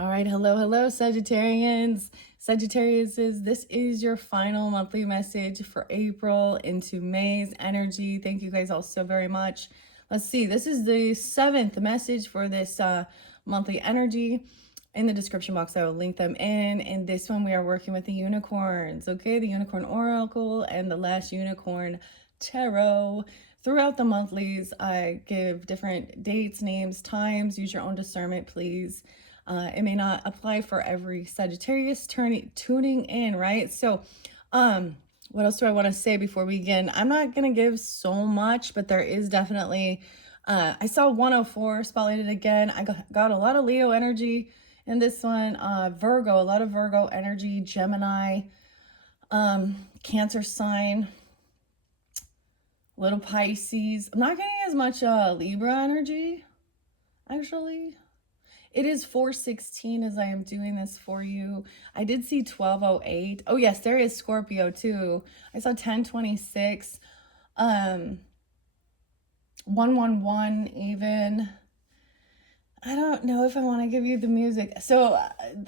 All right, hello, Sagittarians. Sagittariuses, this is your final monthly message for April into May's energy. Thank you guys all so very much. Let's see, this is the 7th message for this monthly energy. In the description box, I will link them in. In this one, we are working with the unicorns, okay? The unicorn oracle and the last unicorn tarot. Throughout the monthlies, I give different dates, names, times. Use your own discernment, please. It may not apply for every Sagittarius tuning in, right? So, what else do I want to say before we begin? I'm not going to give so much, but there is definitely, I saw 104 spotlighted again. I got a lot of Leo energy in this one. Virgo, a lot of Virgo energy, Gemini, Cancer sign, little Pisces. I'm not getting as much Libra energy, actually. It is 4:16 as I am doing this for you. I did see 12:08. Oh yes, there is Scorpio too. I saw 10:26. 111 even. I don't know if I want to give you the music. So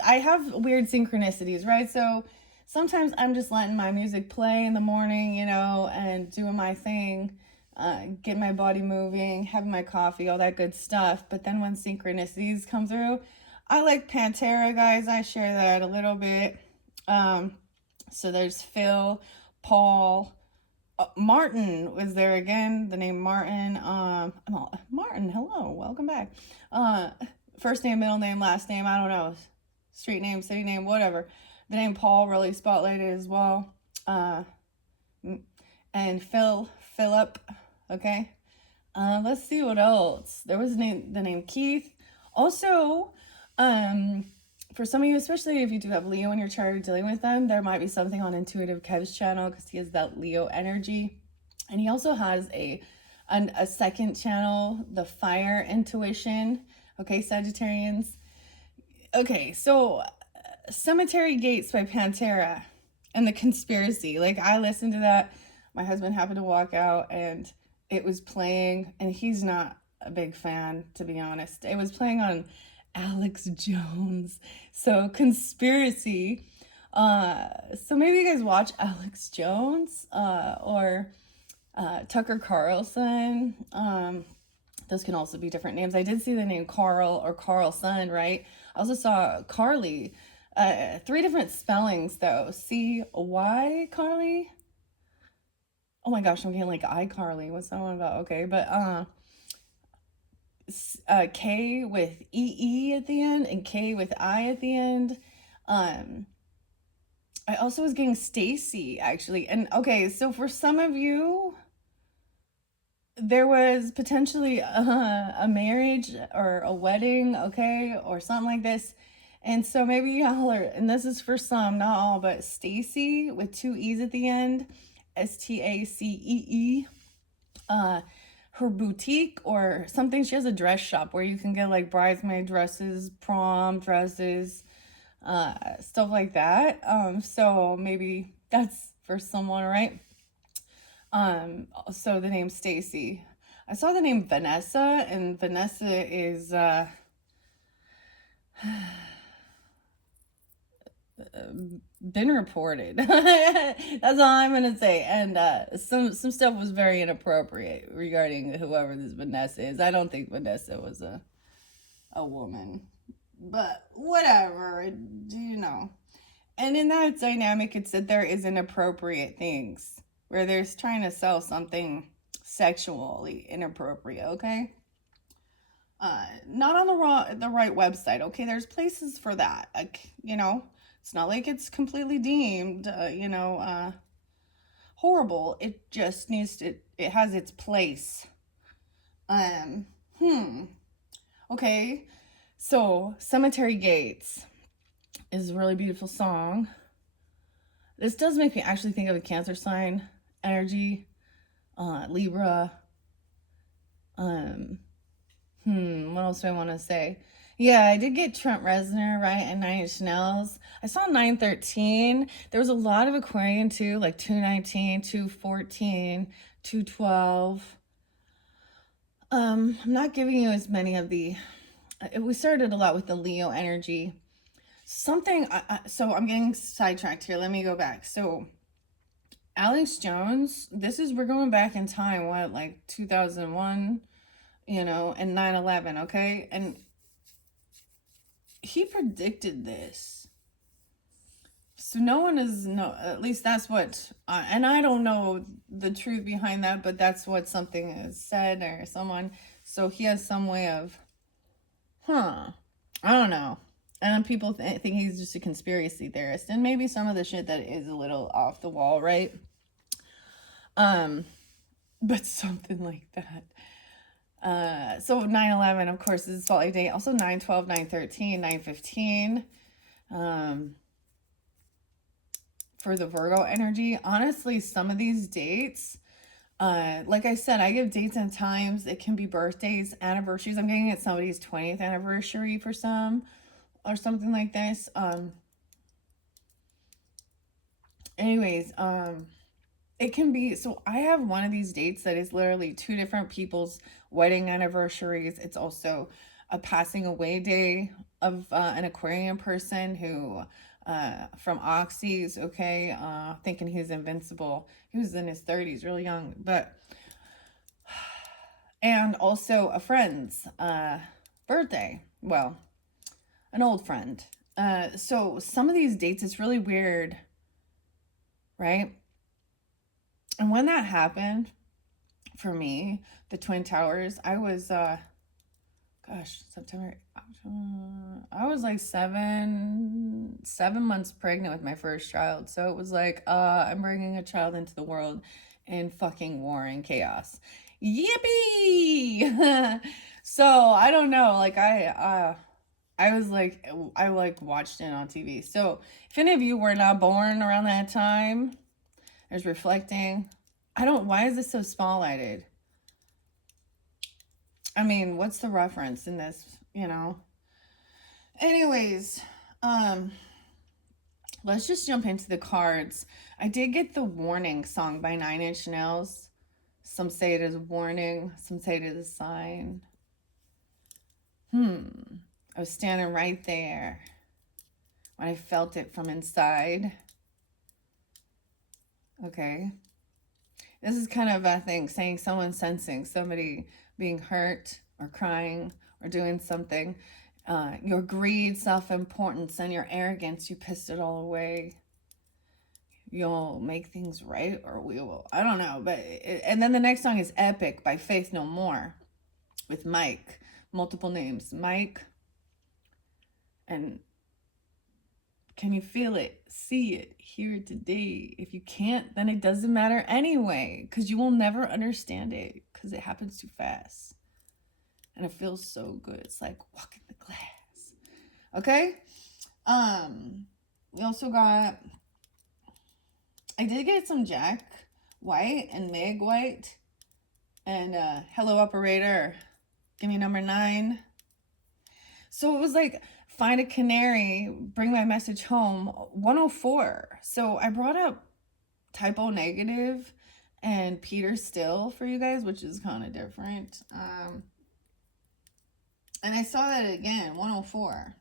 I have weird synchronicities, right? So sometimes I'm just letting my music play in the morning, and doing my thing. Get my body moving, having my coffee, all that good stuff. But then when synchronicities come through, I like Pantera, guys. I share that a little bit. So there's Phil, Paul, Martin was there again. The name Martin. Martin, hello, welcome back. First name, middle name, last name, I don't know. Street name, city name, whatever. The name Paul really spotlighted as well. And Philip. Okay. Let's see what else. There was the name Keith. Also, for some of you, especially if you do have Leo in your chart or dealing with them, there might be something on Intuitive Kev's channel because he has that Leo energy. And he also has a second channel, the Fire Intuition. Okay, Sagittarians. Okay, so Cemetery Gates by Pantera and The Conspiracy. Like, I listened to that. My husband happened to walk out and it was playing, and he's not a big fan, to be honest. It was playing on Alex Jones. So Conspiracy. So maybe you guys watch Alex Jones or Tucker Carlson. Those can also be different names. I did see the name Carl or Carlson, right? I also saw Carly. 3 different spellings though. C-Y Carly. Oh my gosh, I'm getting like iCarly. What's that one about? Okay, but K with E at the end and K with I at the end. I also was getting Stacy actually. And okay, so for some of you, there was potentially a marriage or a wedding, okay, or something like this. And so maybe y'all are, and this is for some, not all, but Stacy with 2 E's at the end. Stacee. Her boutique or something. She has a dress shop where you can get like bridesmaid dresses, prom dresses, stuff like that. So maybe that's for someone, right? So the name Stacy. I saw the name Vanessa, and Vanessa is been reported. That's all I'm gonna say. And some stuff was very inappropriate regarding whoever this Vanessa is. I don't think Vanessa was a woman, but whatever. And in that dynamic, it's that there is inappropriate things where there's trying to sell something sexually inappropriate. Okay. Not on the right website. Okay, there's places for that. Like, it's not like it's completely deemed, horrible. It just it has its place. Okay, so Cemetery Gates is a really beautiful song. This does make me actually think of a Cancer sign energy, Libra. What else do I want to say? Yeah, I did get Trent Reznor, right, and 9 Inch Nails. I saw 913. There was a lot of Aquarian too, like 219, 214, 212. I'm not giving you as many of the... We started a lot with the Leo energy. something, so I'm getting sidetracked here. Let me go back. So Alex Jones, we're going back in time, what, like 2001, and 9/11, okay? And he predicted this. So no one is, no, at least that's what, and I don't know the truth behind that, but that's what something is said or someone, so he has some way of, I don't know. And then people think he's just a conspiracy theorist, and maybe some of the shit that is a little off the wall, right? But something like that. So 9/11, of course, is Salt Lake Day. Also 9/12, 9/13, 9/15. For the Virgo energy, honestly, some of these dates, like I said, I give dates and times. It can be birthdays, anniversaries. I'm getting at somebody's 20th anniversary for some, or something like this. Anyways, it can be, so I have one of these dates that is literally two different people's wedding anniversaries. It's also a passing away day of an Aquarian person who, from Oxys, okay, thinking he's invincible. He was in his 30s, really young, but, and also a friend's birthday. Well, an old friend. So some of these dates, it's really weird, right? And when that happened, for me, the Twin Towers, I was, September, I was like seven months pregnant with my first child. So it was like, I'm bringing a child into the world in fucking war and chaos. Yippee! So I don't know, like I was like, I like watched it on TV. So if any of you were not born around that time, there's reflecting. Why is this so small-lighted? I mean, what's the reference in this, Anyways, let's just jump into the cards. I did get the Warning song by 9 Inch Nails. Some say it is a warning, some say it is a sign. I was standing right there when I felt it from inside. Okay. This is kind of a thing, saying someone sensing somebody being hurt or crying or doing something. Your greed, self-importance, and your arrogance, you pissed it all away. You'll make things right, or we will. I don't know. And then the next song is Epic by Faith No More with Mike. Multiple names. Mike. And can you feel it, see it, hear it today? If you can't, then it doesn't matter anyway, because you will never understand it, because it happens too fast. And it feels so good. It's like walking the glass. Okay? We also got, I did get some Jack White and Meg White. And Hello Operator, give me number 9. So it was like, find a canary, bring my message home, 104. So I brought up Typo Negative and Peter Still for you guys, which is kind of different. And I saw that again, 104.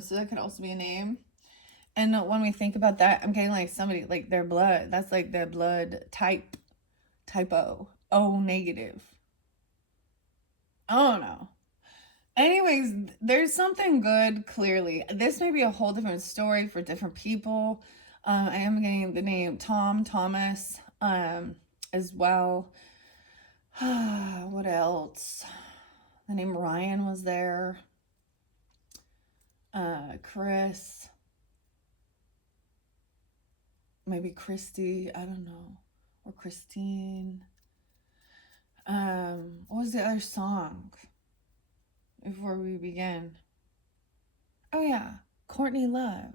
So that could also be a name. And when we think about that, I'm getting like somebody, like their blood, that's like their blood typo, O negative. I don't know. Anyways, there's something good, clearly. This may be a whole different story for different people. I am getting the name Thomas, as well. What else? The name Ryan was there. Chris. Maybe Christy, I don't know. Or Christine. What was the other song before we begin? Oh yeah, Courtney Love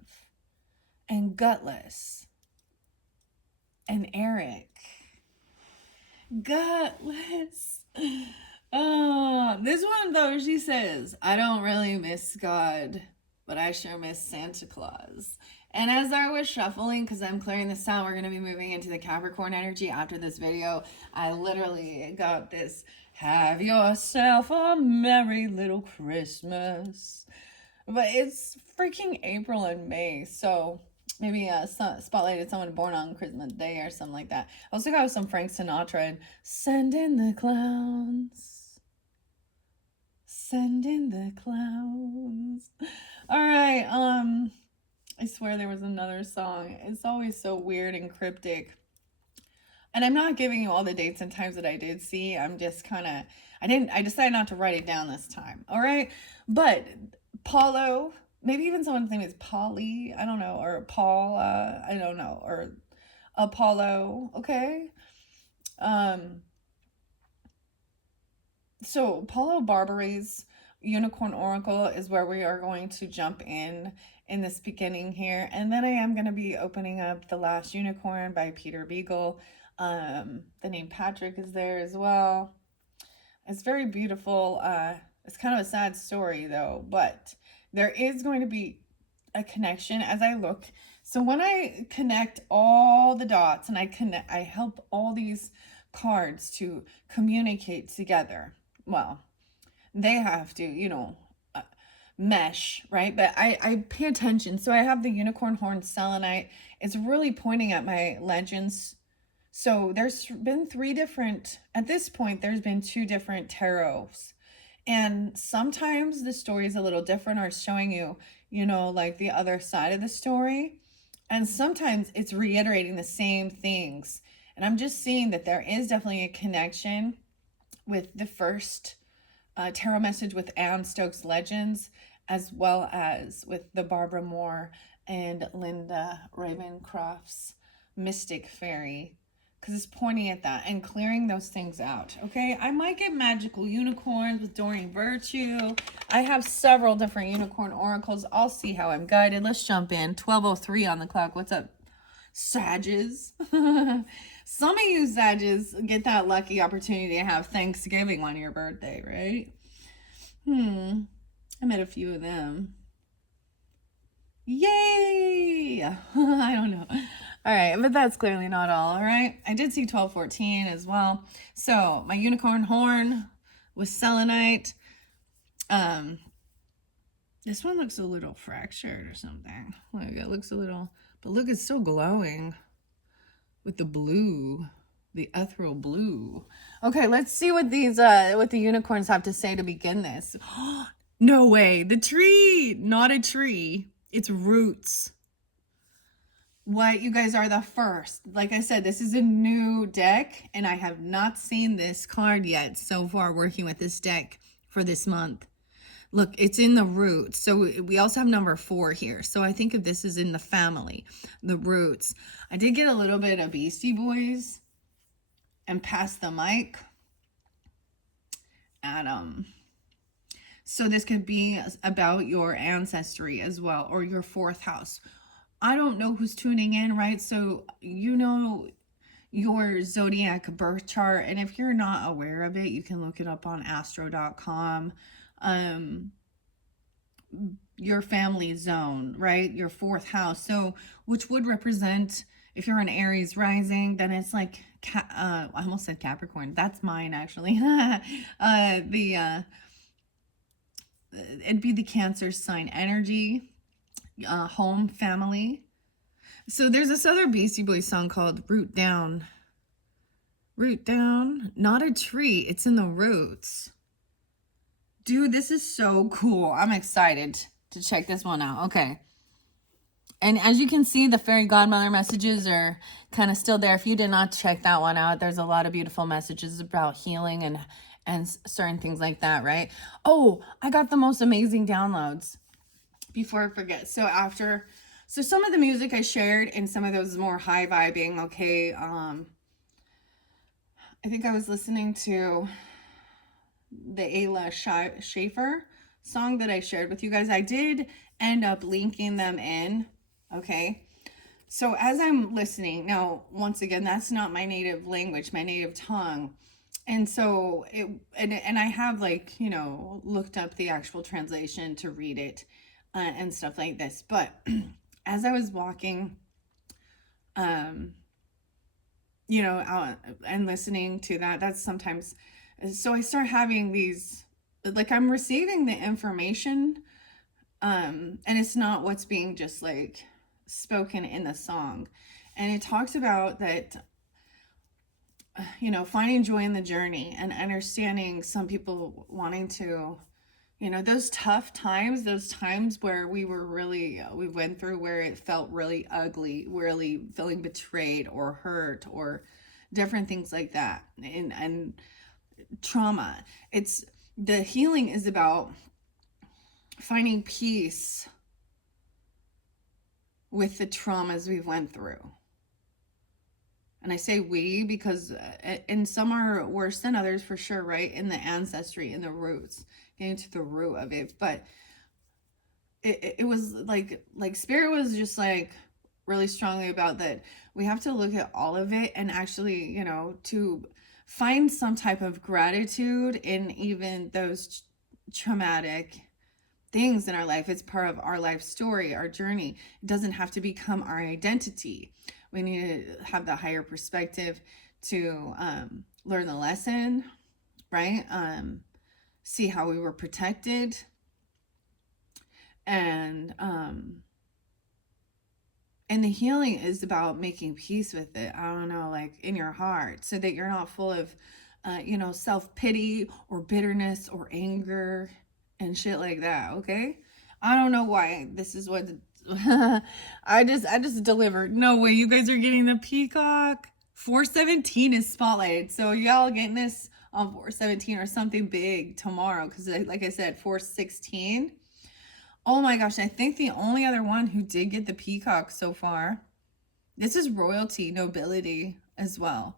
and Gutless and Eric. Gutless. This one though, she says, I don't really miss God, but I sure miss Santa Claus. And as I was shuffling, because I'm clearing this out, we're going to be moving into the Capricorn energy after this video. I literally got this, have yourself a merry little Christmas. But it's freaking April and May, so maybe spotlighted someone born on Christmas Day or something like that. I also got some Frank Sinatra and Send in the Clowns. Send in the clowns. All right, I swear there was another song. It's always so weird and cryptic. And I'm not giving you all the dates and times that I did see. I'm just kind of, I decided not to write it down this time. All right. But Paulo, maybe even someone's name is Polly, I don't know, or Paula, I don't know, or Apollo. Okay. Um, so Paulo Barbari's Unicorn Oracle is where we are going to jump in this beginning here. And then I am going to be opening up The Last Unicorn by Peter Beagle. The name Patrick is there as well. It's very beautiful. It's kind of a sad story though, but there is going to be a connection as I look. So when I connect all the dots and I help all these cards to communicate together. Well, they have to, mesh, right? But I pay attention. So I have the unicorn horn selenite. It's really pointing at my legends. So there's been at this point, there's been 2 different tarots. And sometimes the story is a little different or showing you, like the other side of the story. And sometimes it's reiterating the same things. And I'm just seeing that there is definitely a connection with the first tarot message with Anne Stokes Legends, as well as with the Barbara Moore and Linda Ravencroft's Mystic Fairy, because it's pointing at that and clearing those things out. Okay, I might get magical unicorns with Doreen Virtue. I have several different unicorn oracles. I'll see how I'm guided. Let's jump in. 12:03 on the clock. What's up, Sages? Some of you Sages get that lucky opportunity to have Thanksgiving on your birthday, right? I met a few of them. Yay! I don't know. All right, but that's clearly not all right? I did see 12:14 as well. So my unicorn horn with selenite. This one looks a little fractured or something. Like it looks a little, but look, it's so glowing with the blue, the ethereal blue. Okay, let's see what what the unicorns have to say to begin this. No way, the tree, not a tree. It's roots. What, you guys are the first. Like I said, this is a new deck, and I have not seen this card yet so far working with this deck for this month. Look, it's in the roots. So we also have number 4 here. So I think if this is in the family, the roots. I did get a little bit of Beastie Boys and Pass the Mic. And so this could be about your ancestry as well, or your 4th house. I don't know who's tuning in, right? So your zodiac birth chart, and if you're not aware of it, you can look it up on astro.com. Your family zone, right? Your 4th house. So which would represent, if you're an Aries rising, then it's like I almost said Capricorn. That's mine actually. It'd be the Cancer sign energy, home, family. So there's this other Beastie Boys song called Root Down. Root down, not a tree. It's in the roots. Dude, this is so cool. I'm excited to check this one out. Okay. And as you can see, the fairy godmother messages are kind of still there. If you did not check that one out, there's a lot of beautiful messages about healing and certain things like that, right? Oh, I got the most amazing downloads. Before I forget. So some of the music I shared and some of those more high vibing, okay. I think I was listening to the Ayla Schaefer song that I shared with you guys. I did end up linking them in, okay? So as I'm listening, now, once again, that's not my native language, my native tongue. And so and I have looked up the actual translation to read it and stuff like this. But as I was walking, out and listening to that's sometimes, so I start having these, like I'm receiving the information And it's not what's being just like spoken in the song. And it talks about that, you know, finding joy in the journey and understanding some people wanting to, you know, those tough times, those times where we went through where it felt really ugly, really feeling betrayed or hurt or different things like that. And trauma. It's the healing is about finding peace with the traumas we've went through. And I say we because and some are worse than others for sure, right? In the ancestry, in the roots, getting to the root of it. But it was like Spirit was just like really strongly about that. We have to look at all of it and actually, you know, to find some type of gratitude in even those traumatic things in our life. It's part of our life story, our journey. It doesn't have to become our identity. We need to have the higher perspective to learn the lesson, right? See how we were protected, and the healing is about making peace with it. I don't know, like in your heart, so that you're not full of, you know, self-pity or bitterness or anger and shit like that. Okay, I don't know why this is what. I just delivered. No way, you guys are getting the peacock. 417 is spotlighted, so y'all getting this on 417 or something big tomorrow, because like I said, 416. Oh my gosh, I think the only other one who did get the peacock so far, this is royalty, nobility as well.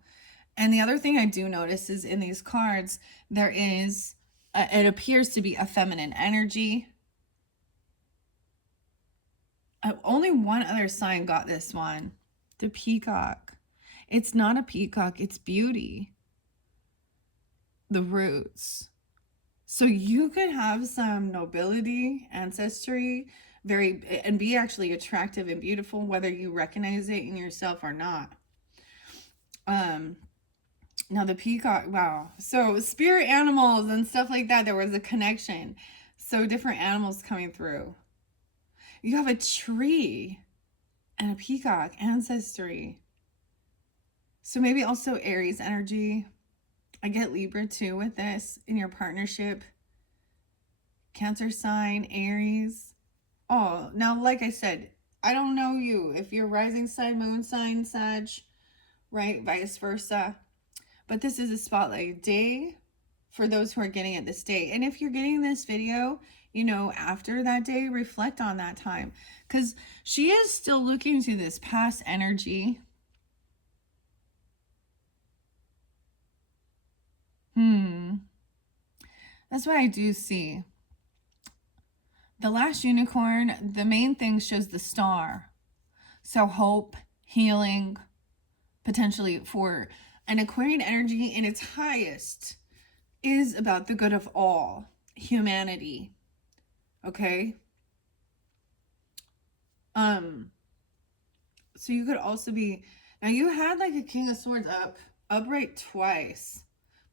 And the other thing I do notice is in these cards, there is, it appears to be a feminine energy. Only one other sign got this one, the peacock. It's not a peacock, it's beauty. The roots. So you could have some nobility, ancestry, and be actually attractive and beautiful, whether you recognize it in yourself or not. Now the peacock, wow. So spirit animals and stuff like that, there was a connection. So different animals coming through. You have a tree and a peacock, ancestry. So maybe also Aries energy. I get Libra too with this in your partnership. Cancer sign, Aries. Oh, now like I said, I don't know you. If you're rising sign, moon sign, Sag, right? Vice versa. But this is a spotlight day for those who are getting it this day. And if you're getting this video, you know, after that day, reflect on that time. Because she is still looking to this past energy. That's what I do see. The last unicorn, the main thing shows the star. So hope, healing, potentially for an Aquarian energy in its highest is about the good of all humanity. Okay? So you could also be, now you had like a King of Swords upright twice,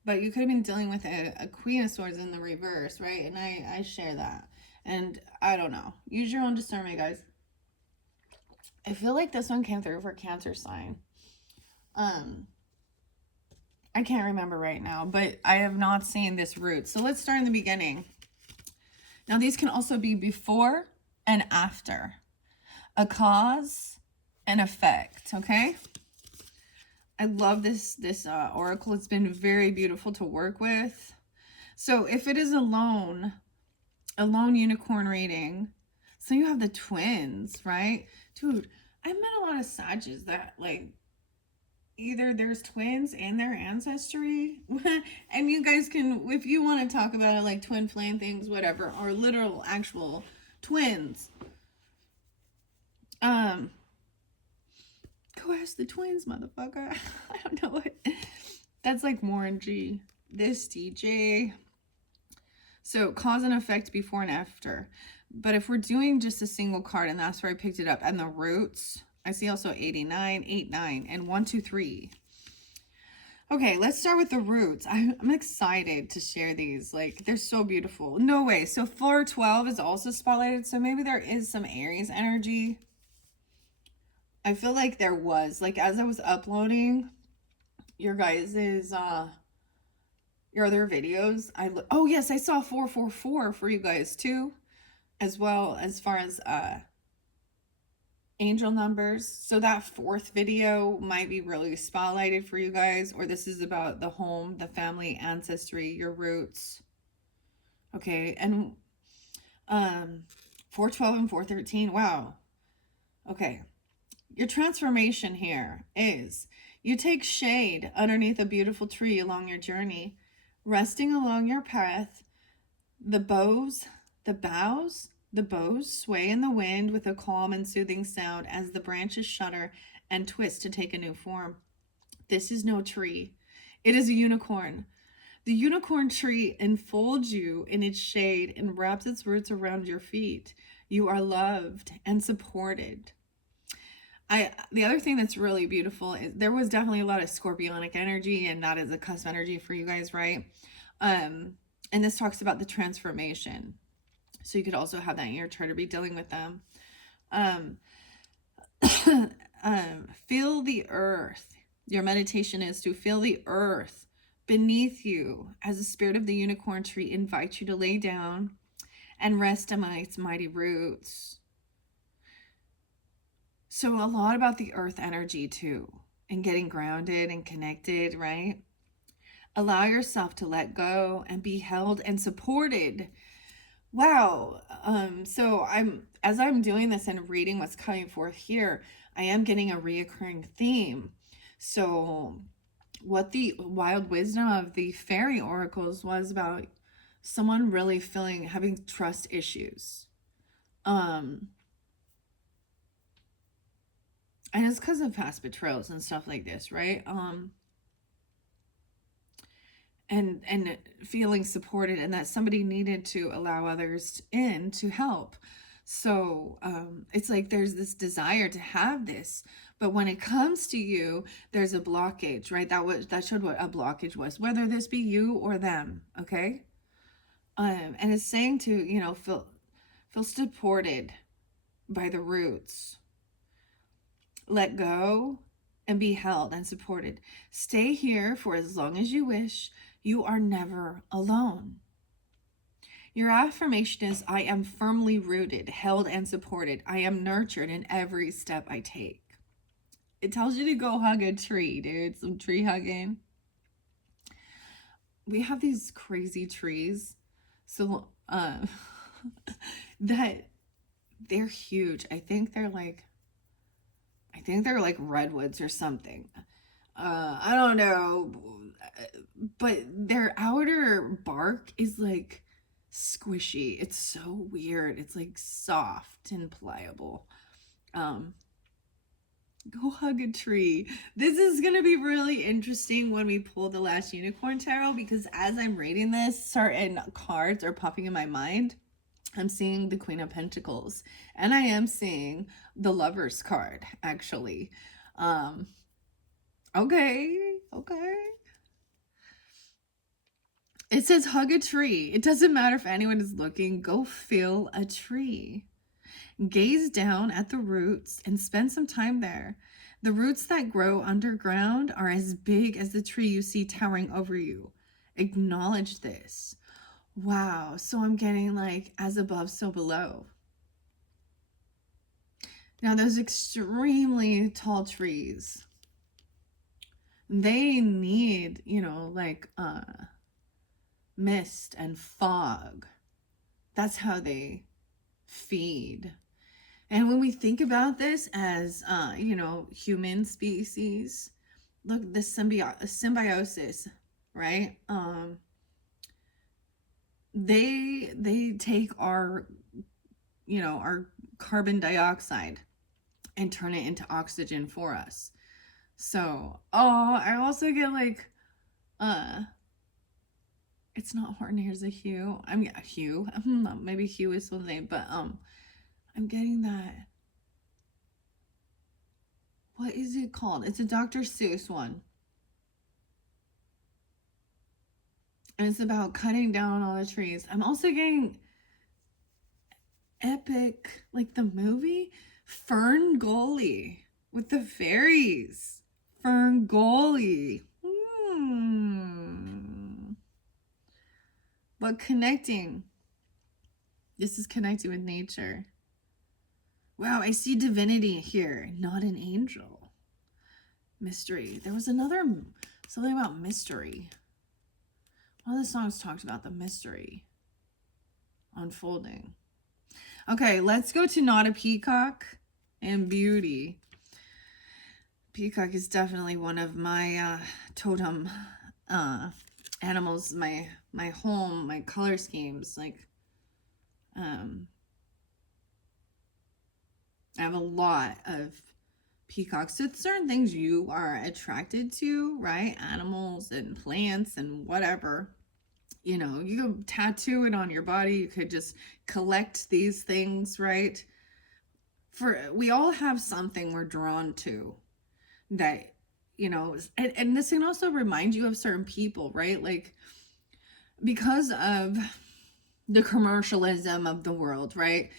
but you could have been dealing with a Queen of Swords in the reverse, right? And I share that. And I don't know. Use your own discernment, guys. I feel like this one came through for Cancer sign. I can't remember right now, but I have not seen this root. So let's start in the beginning. Now these can also be before and after. A cause and effect, okay? I love this oracle. It's been very beautiful to work with. So if it is a lone unicorn reading, so you have the twins, right? Dude, I've met a lot of Sages that like either there's twins and their ancestry. And you guys can, if you want to talk about it, like twin flame things, whatever, or literal actual twins. Go ask the twins, motherfucker. I don't know what. That's like Warren G. This DJ. So cause and effect before and after. But if we're doing just a single card, and that's where I picked it up, and the roots, I see also 89, 89, and 1, 2, 3. Okay, let's start with the roots. I'm excited to share these. Like, they're so beautiful. No way. So 412 is also spotlighted. So maybe there is some Aries energy. I feel like there was. Like, as I was uploading your guys's, your other videos, oh, yes, I saw 444 for you guys too. As well as far as, angel numbers. So that fourth video might be really spotlighted for you guys, or this is about the home, the family, ancestry, your roots. Okay, and 412 and 413. Wow. Okay. Your transformation here is you take shade underneath a beautiful tree along your journey, resting along your path. The boughs, the boughs sway in the wind with a calm and soothing sound as the branches shudder and twist to take a new form. This is no tree. It is a unicorn. The unicorn tree enfolds you in its shade and wraps its roots around your feet. You are loved and supported. The other thing that's really beautiful is there was definitely a lot of scorpionic energy, and that is a cusp energy for you guys, right? And this talks about the transformation. So you could also have that in your chart to be dealing with them. Feel the earth. Your meditation is to feel the earth beneath you as the spirit of the unicorn tree invites you to lay down and rest among its mighty roots. So a lot about the earth energy too, and getting grounded and connected, right? Allow yourself to let go and be held and supported. Wow. So as I'm doing this and reading what's coming forth here, I am getting a reoccurring theme. So what the wild wisdom of the fairy oracles was about someone really having trust issues. And it's because of past betrayals and stuff like this, right? And feeling supported, and that somebody needed to allow others in to help. So it's like there's this desire to have this, but when it comes to you, there's a blockage, right? That showed what a blockage was, whether this be you or them, okay? And it's saying to, feel supported by the roots. Let go and be held and supported. Stay here for as long as you wish. You are never alone. Your affirmation is, I am firmly rooted, held, and supported. I am nurtured in every step I take. It tells you to go hug a tree, dude. Some tree hugging. We have these crazy trees. So, that they're huge. I think they're like redwoods or something. I don't know. But their outer bark is like squishy. It's so weird. It's like soft and pliable. Go hug a tree. This is going to be really interesting when we pull the last unicorn tarot, because as I'm reading this, certain cards are popping in my mind. I'm seeing the Queen of Pentacles, and I am seeing the Lover's card, actually. Okay. It says hug a tree. It doesn't matter if anyone is looking. Go feel a tree. Gaze down at the roots and spend some time there. The roots that grow underground are as big as the tree you see towering over you. Acknowledge this. Wow. So I'm getting like as above, so below. Now those extremely tall trees, they need, mist and fog. That's how they feed. And when we think about this as, human species, look, the symbiosis, right? They take our carbon dioxide and turn it into oxygen for us. So, I also get like, it's not horn, here's a hue. I mean, a hue. Maybe hue is one name, but I'm getting that. What is it called? It's a Dr. Seuss one. And it's about cutting down all the trees. I'm also getting epic, like the movie Fern Gully with the fairies. Fern Gully. But connecting. This is connecting with nature. Wow, I see divinity here, not an angel. Mystery. There was something about mystery. One of the songs talked about the mystery unfolding. Okay, let's go to Not a Peacock and Beauty. Peacock is definitely one of my totem animals, my home, my color schemes. Like, I have a lot of peacocks. So it's certain things you are attracted to, right? Animals and plants and whatever. You know, you could tattoo it on your body. You could just collect these things, right? We all have something we're drawn to that, you know, and this can also remind you of certain people, right? Like, because of the commercialism of the world, right?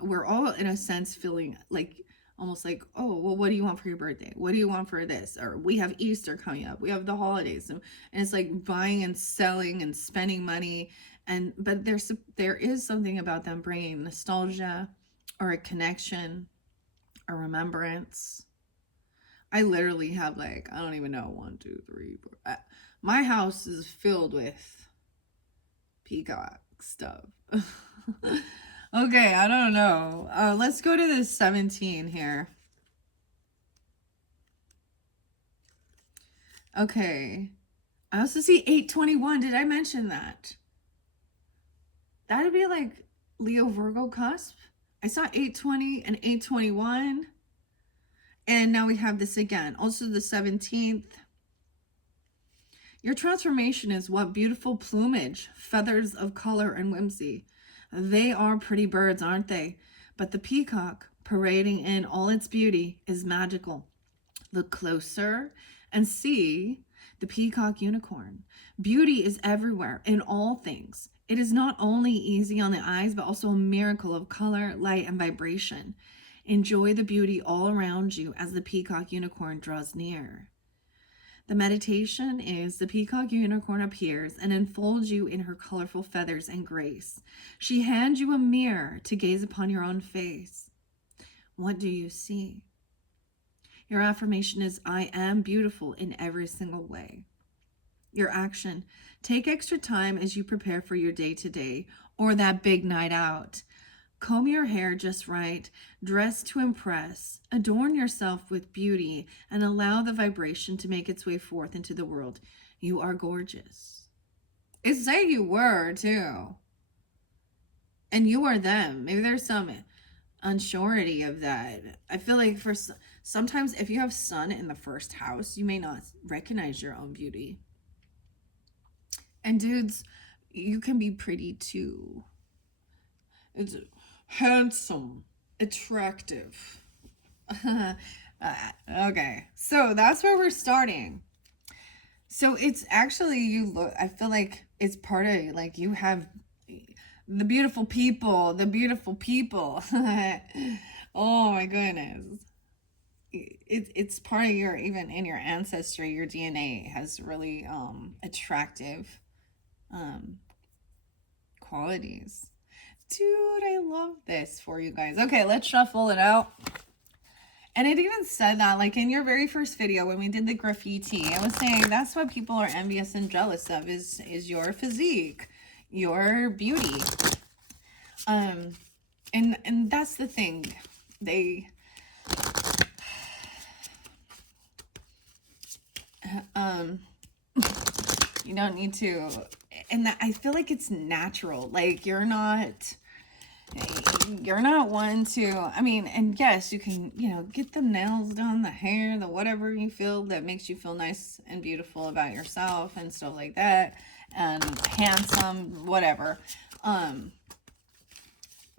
We're all in a sense feeling like almost like, oh, well, what do you want for your birthday? What do you want for this? Or we have Easter coming up. We have the holidays. And it's like buying and selling and spending money. But there is something about them bringing nostalgia or a connection, a remembrance. I literally have like, I don't even know, 1, 2, 3, 4. My house is filled with peacock stuff. Okay, I don't know. Let's go to this 17 here. Okay. I also see 821. Did I mention that? That would be like Leo Virgo cusp. I saw 820 and 821. And now we have this again. Also the 17th. Your transformation is what beautiful plumage, feathers of color and whimsy. They are pretty birds, aren't they? But the peacock, parading in all its beauty, is magical. Look closer and see the peacock unicorn. Beauty is everywhere, in all things. It is not only easy on the eyes, but also a miracle of color, light, and vibration. Enjoy the beauty all around you as the peacock unicorn draws near. The meditation is the peacock unicorn appears and enfolds you in her colorful feathers and grace. She hands you a mirror to gaze upon your own face. What do you see? Your affirmation is, I am beautiful in every single way. Your action, take extra time as you prepare for your day today or that big night out. Comb your hair just right, dress to impress, adorn yourself with beauty, and allow the vibration to make its way forth into the world. You are gorgeous. It say you were, too. And you are them. Maybe there's some unsurety of that. I feel like sometimes if you have sun in the first house, you may not recognize your own beauty. And dudes, you can be pretty, too. It's handsome, attractive. Okay, so that's where we're starting. So it's actually, I feel like it's part of, like, you have the beautiful people. Oh my goodness. It's part of your, even in your ancestry, your DNA has really attractive qualities. Dude, I love this for you guys. Okay, let's shuffle it out. And it even said that, like, in your very first video when we did the graffiti, I was saying that's what people are envious and jealous of is your physique, your beauty. And that's the thing. You don't need to, and that, I feel like it's natural. Like, you're not one to, I mean, and yes, you can, get the nails done, the hair, the whatever you feel that makes you feel nice and beautiful about yourself and stuff like that, and handsome, whatever. But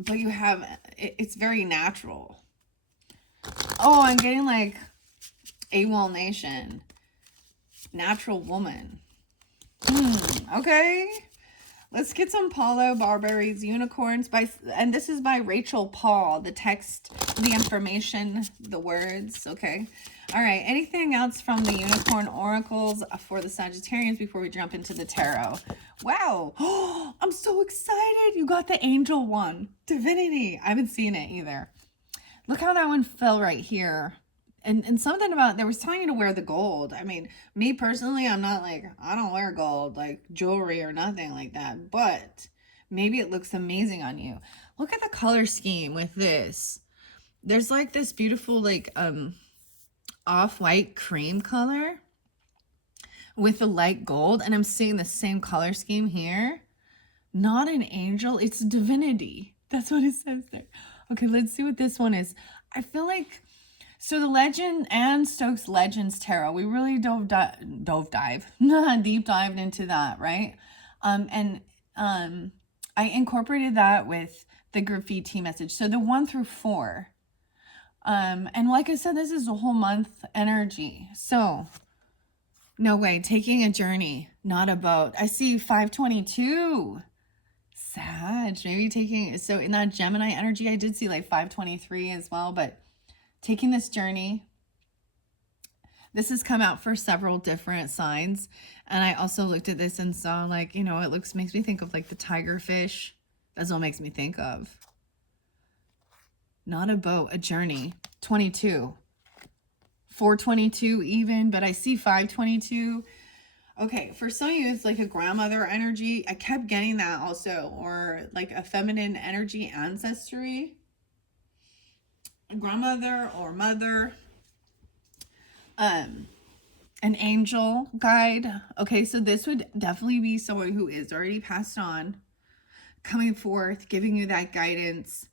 you have, it's very natural. Oh, I'm getting like AWOL Nation. Natural woman. Okay. Let's get some Paulo Barberry's Unicorns and this is by Rachel Paul. The text, the information, the words. Okay. All right. Anything else from the Unicorn Oracles for the Sagittarians before we jump into the tarot? Wow. Oh, I'm so excited. You got the angel one. Divinity. I haven't seen it either. Look how that one fell right here. And something about, they was telling you to wear the gold. I mean, me personally, I'm not like, I don't wear gold, like jewelry or nothing like that. But maybe it looks amazing on you. Look at the color scheme with this. There's like this beautiful like off-white cream color with the light gold. And I'm seeing the same color scheme here. Not an angel, it's divinity. That's what it says there. Okay, let's see what this one is. I feel like, so the Legend and Stokes Legends Tarot, we really deep dived into that, right? I incorporated that with the graffiti message. So the 1 through 4. And like I said, this is a whole month energy. So no way, taking a journey, not a boat. I see 522. Sag, maybe taking, so in that Gemini energy, I did see like 523 as well, but taking this journey. This has come out for several different signs. And I also looked at this and saw like, you know, it makes me think of like the tiger fish. That's what makes me think of. Not a boat, a journey. 22. 422 even, but I see 522. Okay, for some of you, it's like a grandmother energy. I kept getting that also, or like a feminine energy ancestry. Grandmother or mother. An angel guide. Okay, so this would definitely be someone who is already passed on, coming forth, giving you that guidance.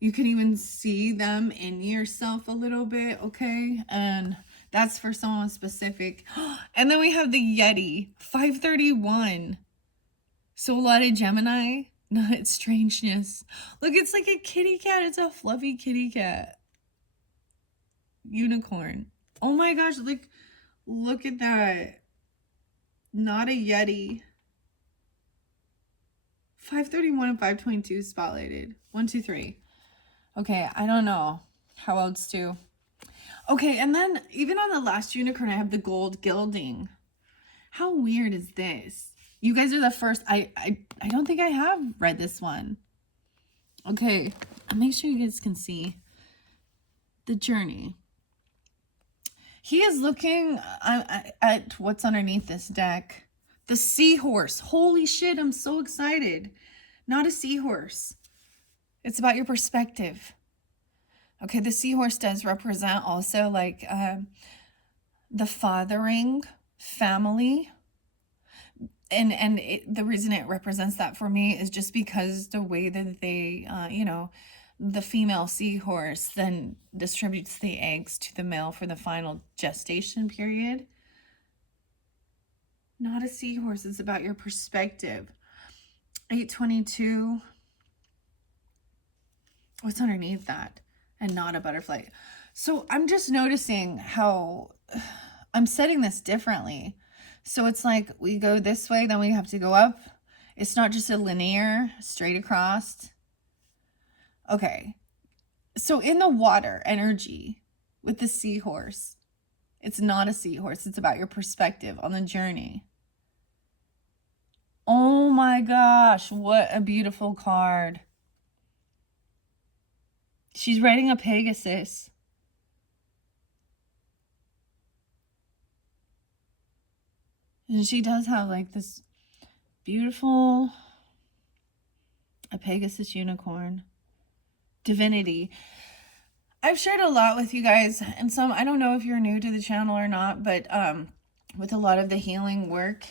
You can even see them in yourself a little bit, okay? And that's for someone specific. And then we have the Yeti, 531. So a lot of Gemini, not strangeness. Look, it's like a kitty cat. It's a fluffy kitty cat. Unicorn. Oh my gosh, look at that. Not a Yeti. 531 and 522 spotlighted. 1, 2, 3. Okay, I don't know how else to. Okay, and then even on the last unicorn, I have the gold gilding. How weird is this? You guys are the first. I don't think I have read this one. Okay, I'll make sure you guys can see the journey. He is looking at what's underneath this deck. The seahorse. Holy shit, I'm so excited. Not a seahorse. It's about your perspective. Okay, the seahorse does represent also like the fathering family. And the reason it represents that for me is just because the way that they, you know, the female seahorse then distributes the eggs to the male for the final gestation period. Not a seahorse, it's about your perspective. 822. What's underneath that? And not a butterfly. So I'm just noticing how I'm setting this differently. So it's like we go this way, then we have to go up. It's not just a linear straight across. Okay. So in the water energy with the seahorse, it's not a seahorse. It's about your perspective on the journey. Oh my gosh, what a beautiful card. She's riding a Pegasus. And she does have like this beautiful, a Pegasus unicorn. Divinity. I've shared a lot with you guys, and some, I don't know if you're new to the channel or not, but with a lot of the healing work,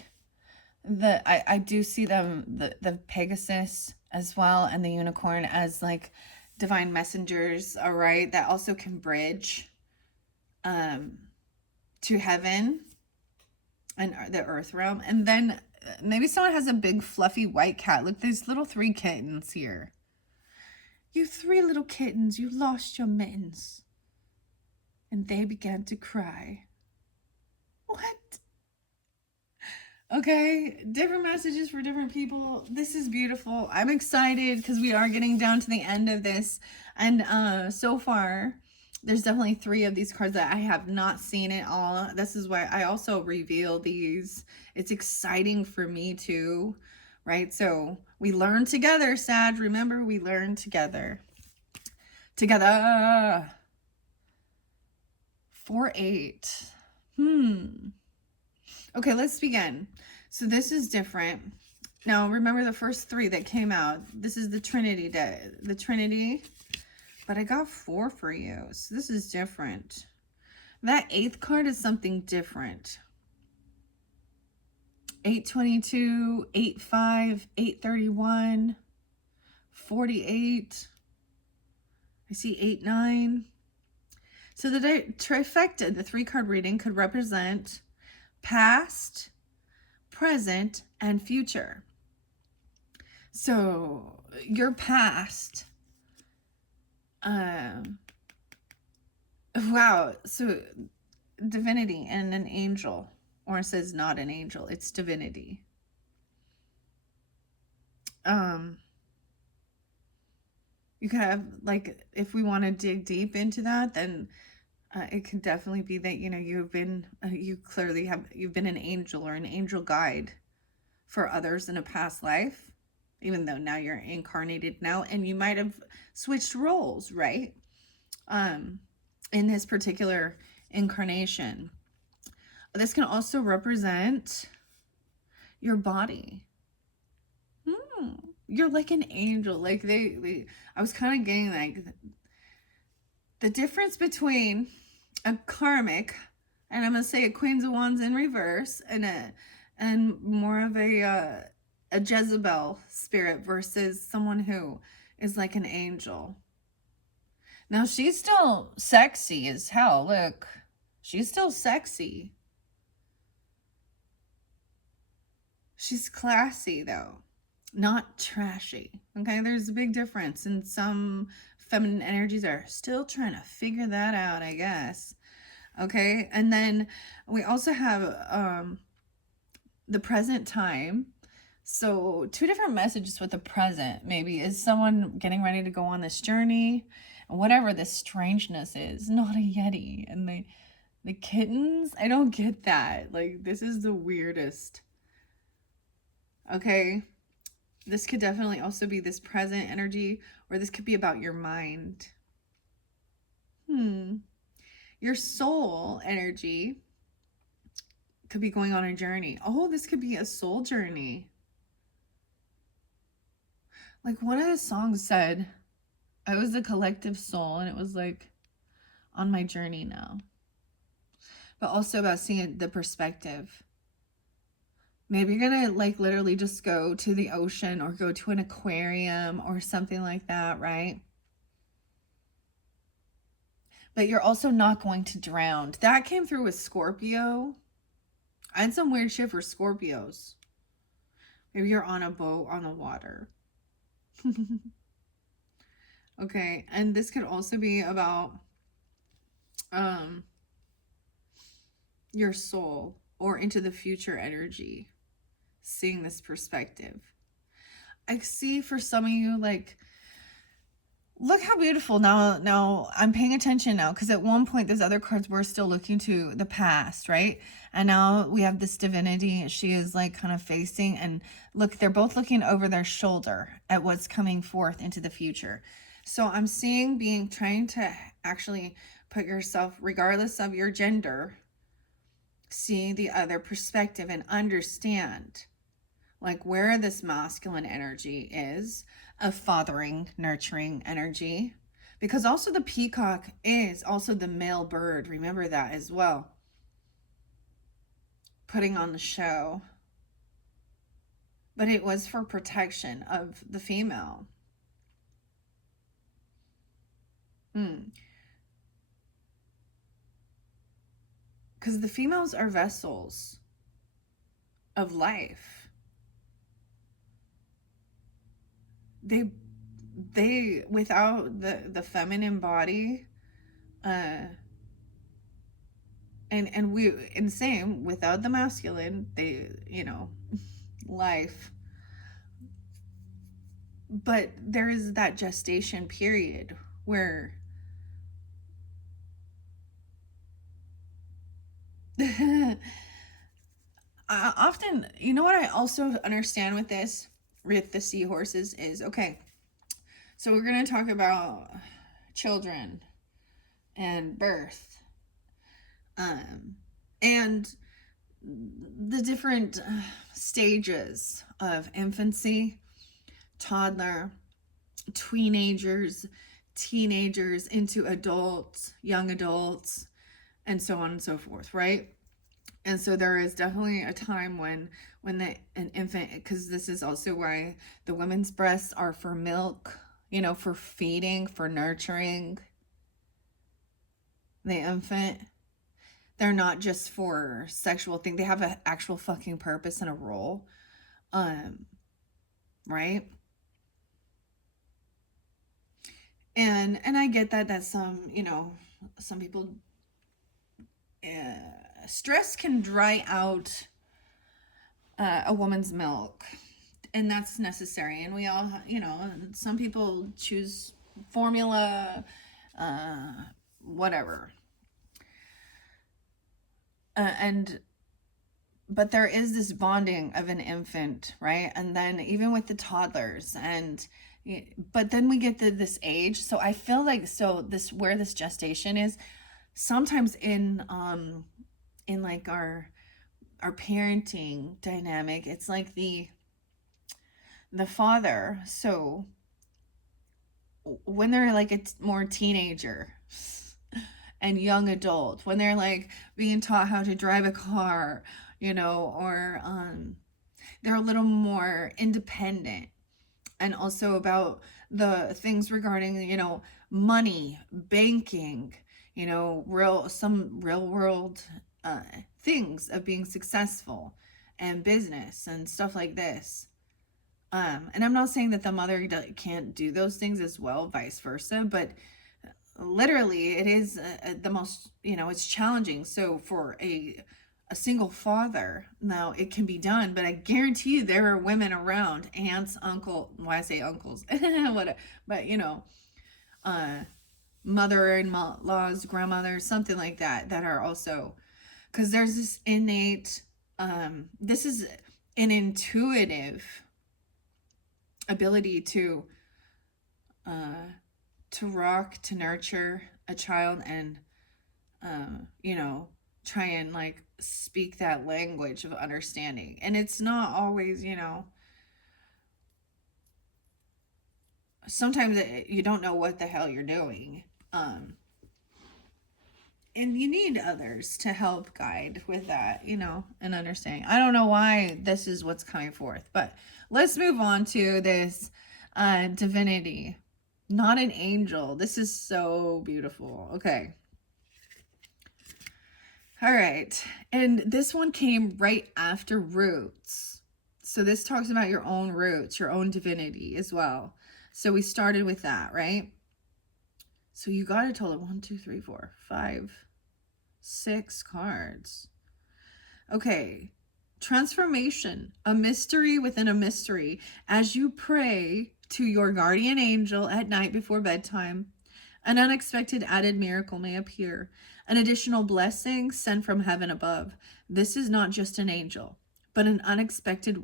I do see them, the Pegasus as well, and the unicorn as like divine messengers, all right, that also can bridge to heaven and the earth realm. And then maybe someone has a big fluffy white cat. Look, there's little 3 kittens here. You 3 little kittens, you lost your mittens. And they began to cry. What? Okay, different messages for different people. This is beautiful. I'm excited because we are getting down to the end of this. And so far, there's definitely 3 of these cards that I have not seen at all. This is why I also reveal these. It's exciting for me too, right? So we learn together, Sag. Remember, we learn together. Together. 4-8. Okay, let's begin. So this is different. Now, remember the first 3 that came out. This is the Trinity day, the Trinity. But I got 4 for you. So this is different. That 8th card is something different. 822, 85, 831, 48. I see 89. So the trifecta, the 3-card reading, could represent past, present, and future. So your past, wow, so divinity and an angel, or it says not an angel, it's divinity. You could have, like, if we want to dig deep into that, then it could definitely be that, you know, you've been an angel or an angel guide for others in a past life, even though now you're incarnated now, and you might have switched roles, right? In this particular incarnation. This can also represent your body. You're like an angel. Like I was kind of getting like the difference between a karmic, and I'm gonna say a Queens of Wands in reverse, and more of a Jezebel spirit versus someone who is like an angel. Now she's still sexy as hell. Look, she's still sexy. She's classy though, not trashy. Okay, there's a big difference, and some feminine energies are still trying to figure that out, I guess. Okay, and then we also have the present time. So 2 different messages with the present. Maybe is someone getting ready to go on this journey, and whatever this strangeness is, not a Yeti. And the kittens, I don't get that. Like, this is the weirdest. Okay, this could definitely also be this present energy, or this could be about your mind. Your soul energy could be going on a journey. Oh, this could be a soul journey. Like one of the songs said, I was a collective soul, and it was like on my journey now. But also about seeing the perspective. Maybe you're gonna like literally just go to the ocean or go to an aquarium or something like that, right? But you're also not going to drown. That came through with Scorpio. I had some weird shit for Scorpios. Maybe you're on a boat on the water. Okay, and this could also be about your soul or into the future energy, seeing this perspective. I see for some of you, like, look how beautiful. Now I'm paying attention now, because at one point those other cards were still looking to the past, right? And now we have this divinity. She is like kind of facing, and look, they're both looking over their shoulder at what's coming forth into the future. So I'm seeing trying to actually put yourself, regardless of your gender, see the other perspective and understand like where this masculine energy is, a fathering, nurturing energy, because also the peacock is also the male bird. Remember that as well. Putting on the show. But it was for protection of the female. Because the females are vessels of life. They without the feminine body, And same without the masculine, they, life. But there is that gestation period where often, what I also understand with this, with the seahorses, is okay. So we're going to talk about children and birth, and the different stages of infancy, toddler, teenagers into adults, young adults, and so on and so forth, right? And so there is definitely a time when an infant, because this is also why the women's breasts are for milk, for feeding, for nurturing the infant. They're not just for sexual thing. They have an actual fucking purpose and a role. Right? And I get that some people, stress can dry out a woman's milk, and that's necessary. And we all, some people choose formula, whatever. But there is this bonding of an infant, right? And then even with the toddlers, but then we get to this age. So I feel like, where this gestation is, sometimes in like our parenting dynamic, it's like the father. So when they're like a more teenager and young adult, when they're like being taught how to drive a car, or they're a little more independent, and also about the things regarding, money, banking, some real world things of being successful and business and stuff like this. And I'm not saying that the mother can't do those things as well, vice versa, but literally it is the most, it's challenging. So for a single father, now it can be done, but I guarantee you there are women around, aunts, why I say uncles, what, but mother-in-laws, grandmothers, something like that are also, because there's this innate, this is an intuitive ability to rock, to nurture a child, and try and like speak that language of understanding. And it's not always, sometimes you don't know what the hell you're doing, and you need others to help guide with that, and understanding. I don't know why this is what's coming forth, but let's move on to this divinity, not an angel. This is so beautiful. Okay. All right. And this one came right after roots. So this talks about your own roots, your own divinity as well. So we started with that, right? So you got a total of 1, 2, 3, 4, 5, 6 cards. Okay. Transformation, a mystery within a mystery. As you pray to your guardian angel at night before bedtime, an unexpected added miracle may appear, an additional blessing sent from heaven above. This is not just an angel, but an unexpected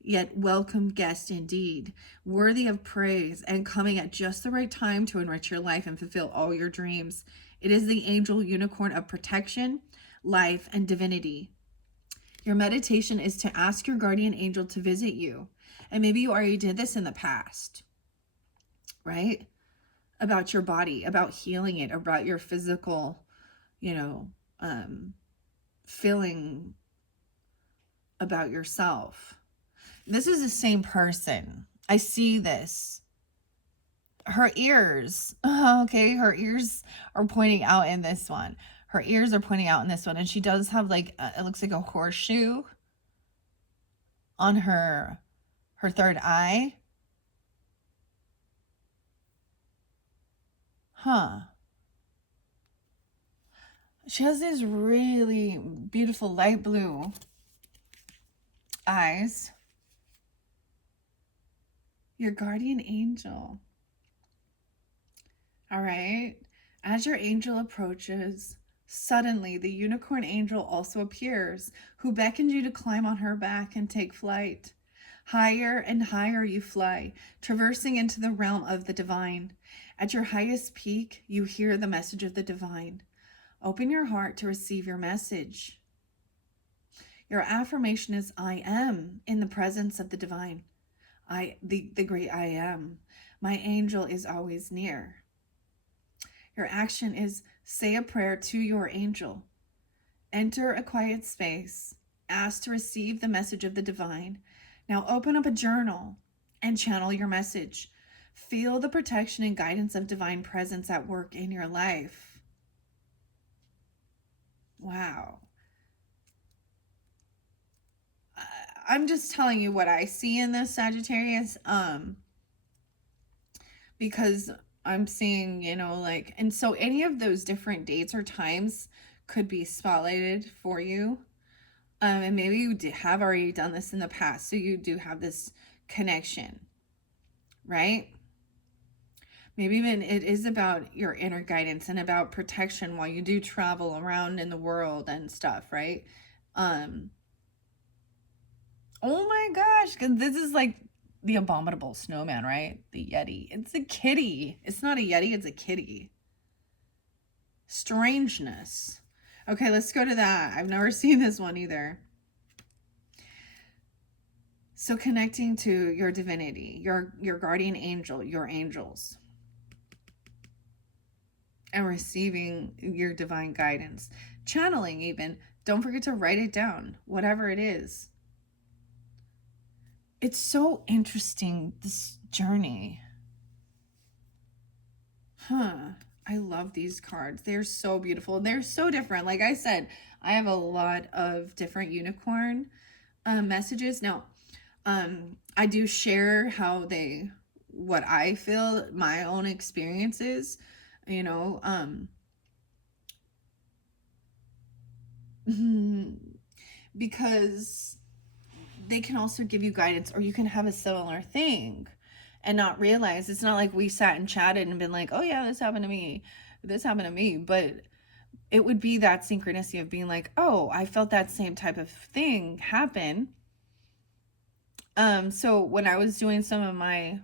yet welcome guest indeed, worthy of praise and coming at just the right time to enrich your life and fulfill all your dreams. It is the angel unicorn of protection, life, and divinity. Your meditation is to ask your guardian angel to visit you. And maybe you already did this in the past, right? About your body, about healing it, about your physical, feeling about yourself. This is the same person. I see this. Her ears. Okay, her ears are pointing out in this one. Her ears are pointing out in this one. And she does have like, it looks like a horseshoe on her third eye. Huh. She has these really beautiful light blue eyes. Your guardian angel. All right. As your angel approaches, suddenly the unicorn angel also appears, who beckons you to climb on her back and take flight. Higher and higher you fly, traversing into the realm of the divine. At your highest peak, you hear the message of the divine. Open your heart to receive your message. Your affirmation is I am in the presence of the divine. The great I am. My angel is always near. Your action is say a prayer to your angel. Enter a quiet space. Ask to receive the message of the divine. Now open up a journal and channel your message. Feel the protection and guidance of divine presence at work in your life. Wow. I'm just telling you what I see in this, Sagittarius. Because I'm seeing, like, and so any of those different dates or times could be spotlighted for you. And maybe you have already done this in the past, so you do have this connection, right? Maybe even it is about your inner guidance and about protection while you do travel around in the world and stuff, right? Oh my gosh, because this is like the abominable snowman, right? The Yeti. It's a kitty. It's not a Yeti, it's a kitty. Strangeness. Okay, let's go to that. I've never seen this one either. So connecting to your divinity, your guardian angel, your angels, and receiving your divine guidance. Channeling even. Don't forget to write it down, whatever it is. It's so interesting, this journey. I love these cards. They're so beautiful. They're so different. Like I said, I have a lot of different unicorn messages. Now, I do share what I feel, my own experiences, because they can also give you guidance, or you can have a similar thing and not realize. It's not like we sat and chatted and been like, oh yeah, this happened to me, but it would be that synchronicity of being like, oh, I felt that same type of thing happen. So when I was doing some of my,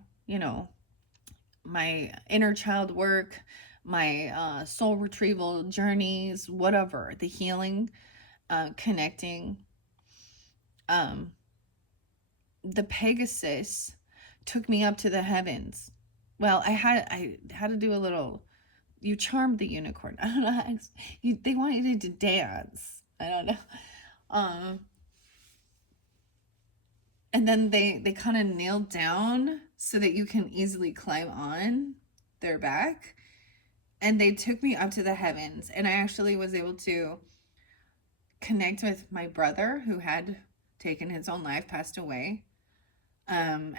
my inner child work, my soul retrieval journeys, whatever, the healing, connecting, the Pegasus took me up to the heavens. Well, I had to do a little. You charmed the unicorn. I don't know. They want you to dance. I don't know. And then they kind of kneel down so that you can easily climb on their back. And they took me up to the heavens, and I actually was able to connect with my brother who had taken his own life, passed away. And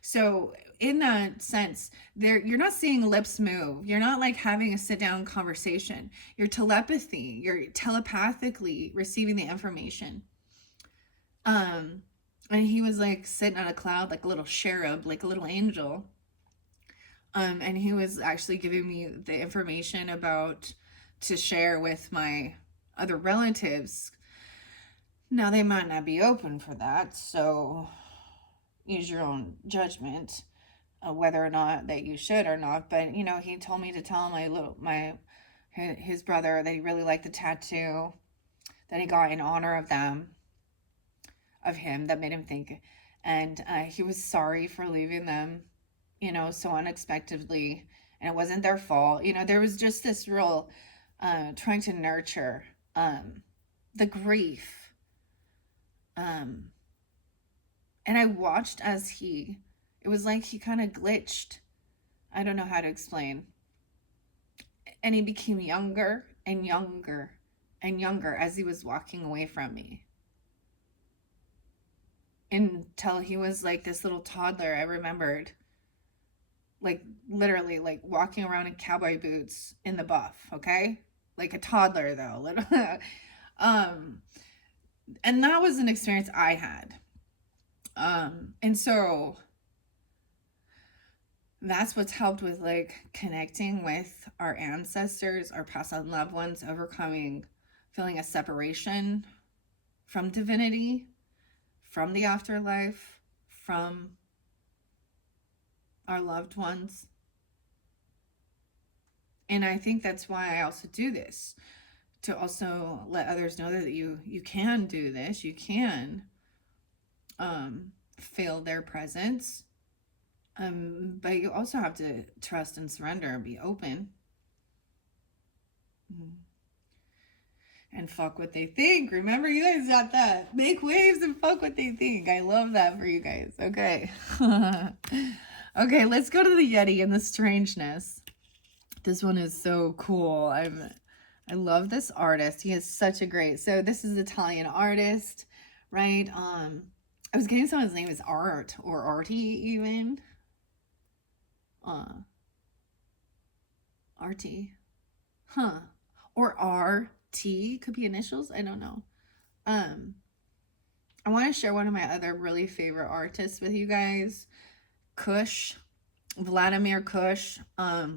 so in that sense, you're not seeing lips move. You're not like having a sit down conversation. You're telepathically receiving the information. And he was like sitting on a cloud, like a little cherub, like a little angel. And he was actually giving me the information to share with my other relatives. Now they might not be open for that, so use your own judgment whether or not that you should or not. But he told me to tell his brother that he really liked the tattoo that he got in honor of him, that made him think, and he was sorry for leaving them so unexpectedly, and it wasn't their fault. There was just this real trying to nurture the grief. And I watched as it was like he kind of glitched. I don't know how to explain. And he became younger and younger and younger as he was walking away from me. Until he was like this little toddler, I remembered. Like literally like walking around in cowboy boots in the buff, okay? like a toddler though. um, and that was an experience I had. And so that's what's helped with like connecting with our ancestors, our past on loved ones, overcoming feeling a separation from divinity, from the afterlife, from our loved ones. And I think that's why I also do this, to also let others know that you can do this. You can feel their presence. But you also have to trust and surrender and be open. And fuck what they think. Remember, you guys got that. Make waves and fuck what they think. I love that for you guys. Okay. Okay, let's go to the Yeti and the strangeness. This one is so cool. I love this artist. He is such a great. So this is Italian artist, right? I was getting someone's name is Art or Artie even. Artie. Huh. Or RT could be initials. I don't know. I want to share one of my other really favorite artists with you guys. Kush. Vladimir Kush. I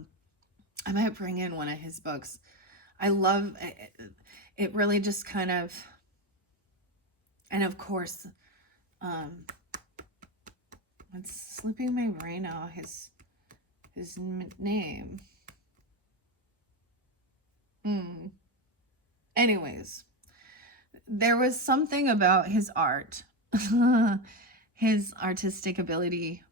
might bring in one of his books. I love it. It really just kind of, and of course, it's slipping my brain out. His name. Anyways, there was something about his art, his artistic ability,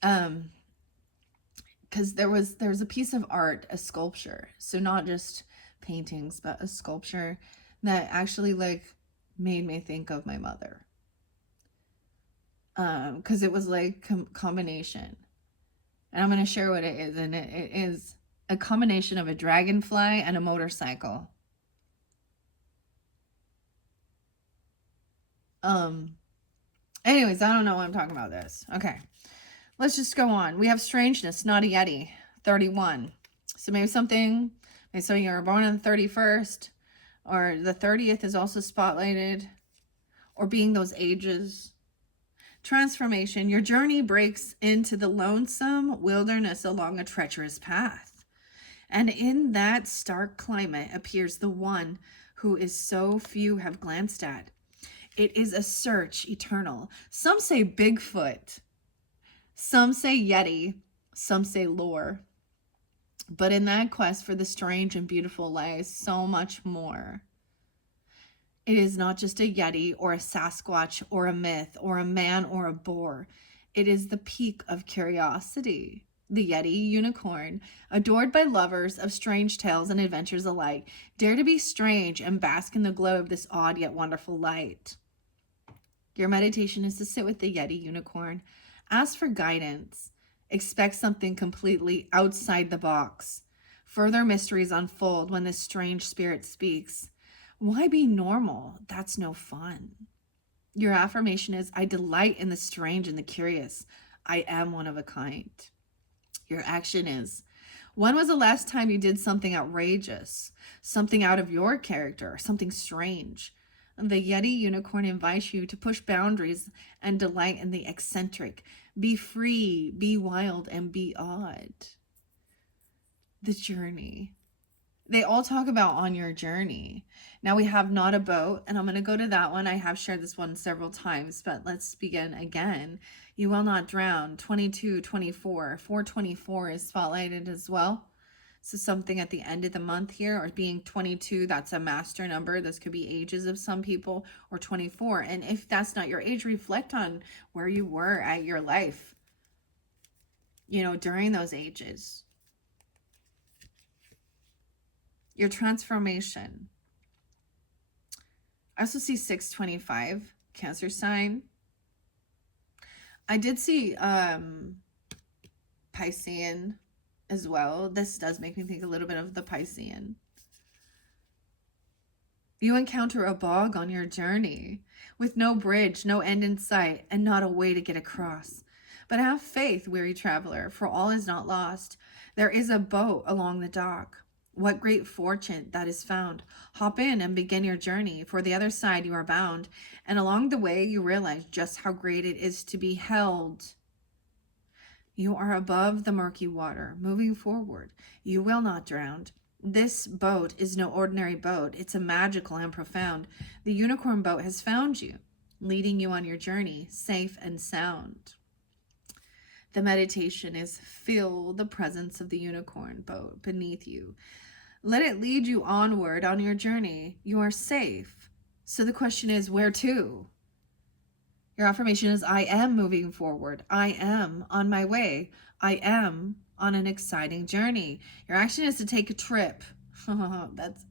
because there's a piece of art, a sculpture, so not just paintings, but a sculpture that actually like made me think of my mother, because it was like combination, and I'm going to share what it is, and it is a combination of a dragonfly and a motorcycle. Anyways, I don't know why I'm talking about this. Okay. Let's just go on. We have strangeness, not a Yeti, 31. So maybe some of you are born on the 31st, or the 30th is also spotlighted, or being those ages. Transformation. Your journey breaks into the lonesome wilderness along a treacherous path. And in that stark climate appears the one who is so few have glanced at. It is a search eternal. Some say Bigfoot. Some say Yeti, some say lore. But in that quest for the strange and beautiful lies so much more. It is not just a Yeti or a Sasquatch or a myth or a man or a boar. It is the peak of curiosity. The Yeti unicorn, adored by lovers of strange tales and adventures alike, dare to be strange and bask in the glow of this odd yet wonderful light. Your meditation is to sit with the Yeti unicorn. Ask for guidance. Expect something completely outside the box. Further mysteries unfold when this strange spirit speaks. Why be normal? That's no fun. Your affirmation is, I delight in the strange and the curious. I am one of a kind. Your action is, when was the last time you did something outrageous? Something out of your character, something strange? The Yeti unicorn invites you to push boundaries and delight in the eccentric. Be free, be wild, and be odd. The journey. They all talk about on your journey. Now we have not a boat, and I'm going to go to that one. I have shared this one several times, but let's begin again. You will not drown. 22, 24. 424 is spotlighted as well. So something at the end of the month here, or being 22, that's a master number. This could be ages of some people, or 24. And if that's not your age, reflect on where you were at your life, during those ages. Your transformation. I also see 625, Cancer sign. I did see Piscean as well. This does make me think a little bit of the Piscean. You encounter a bog on your journey with no bridge, no end in sight, and not a way to get across. But have faith, weary traveler, for all is not lost. There is a boat along the dock. What great fortune that is found. Hop in and begin your journey. For the other side you are bound. And along the way you realize just how great it is to be held. You are above the murky water, moving forward. You will not drown. This boat is no ordinary boat. It's a magical and profound. The unicorn boat has found you, leading you on your journey, safe and sound. The meditation is feel the presence of the unicorn boat beneath you. Let it lead you onward on your journey. You are safe. So the question is, where to? Your affirmation is, I am moving forward. I am on my way. I am on an exciting journey. Your action is to take a trip. That's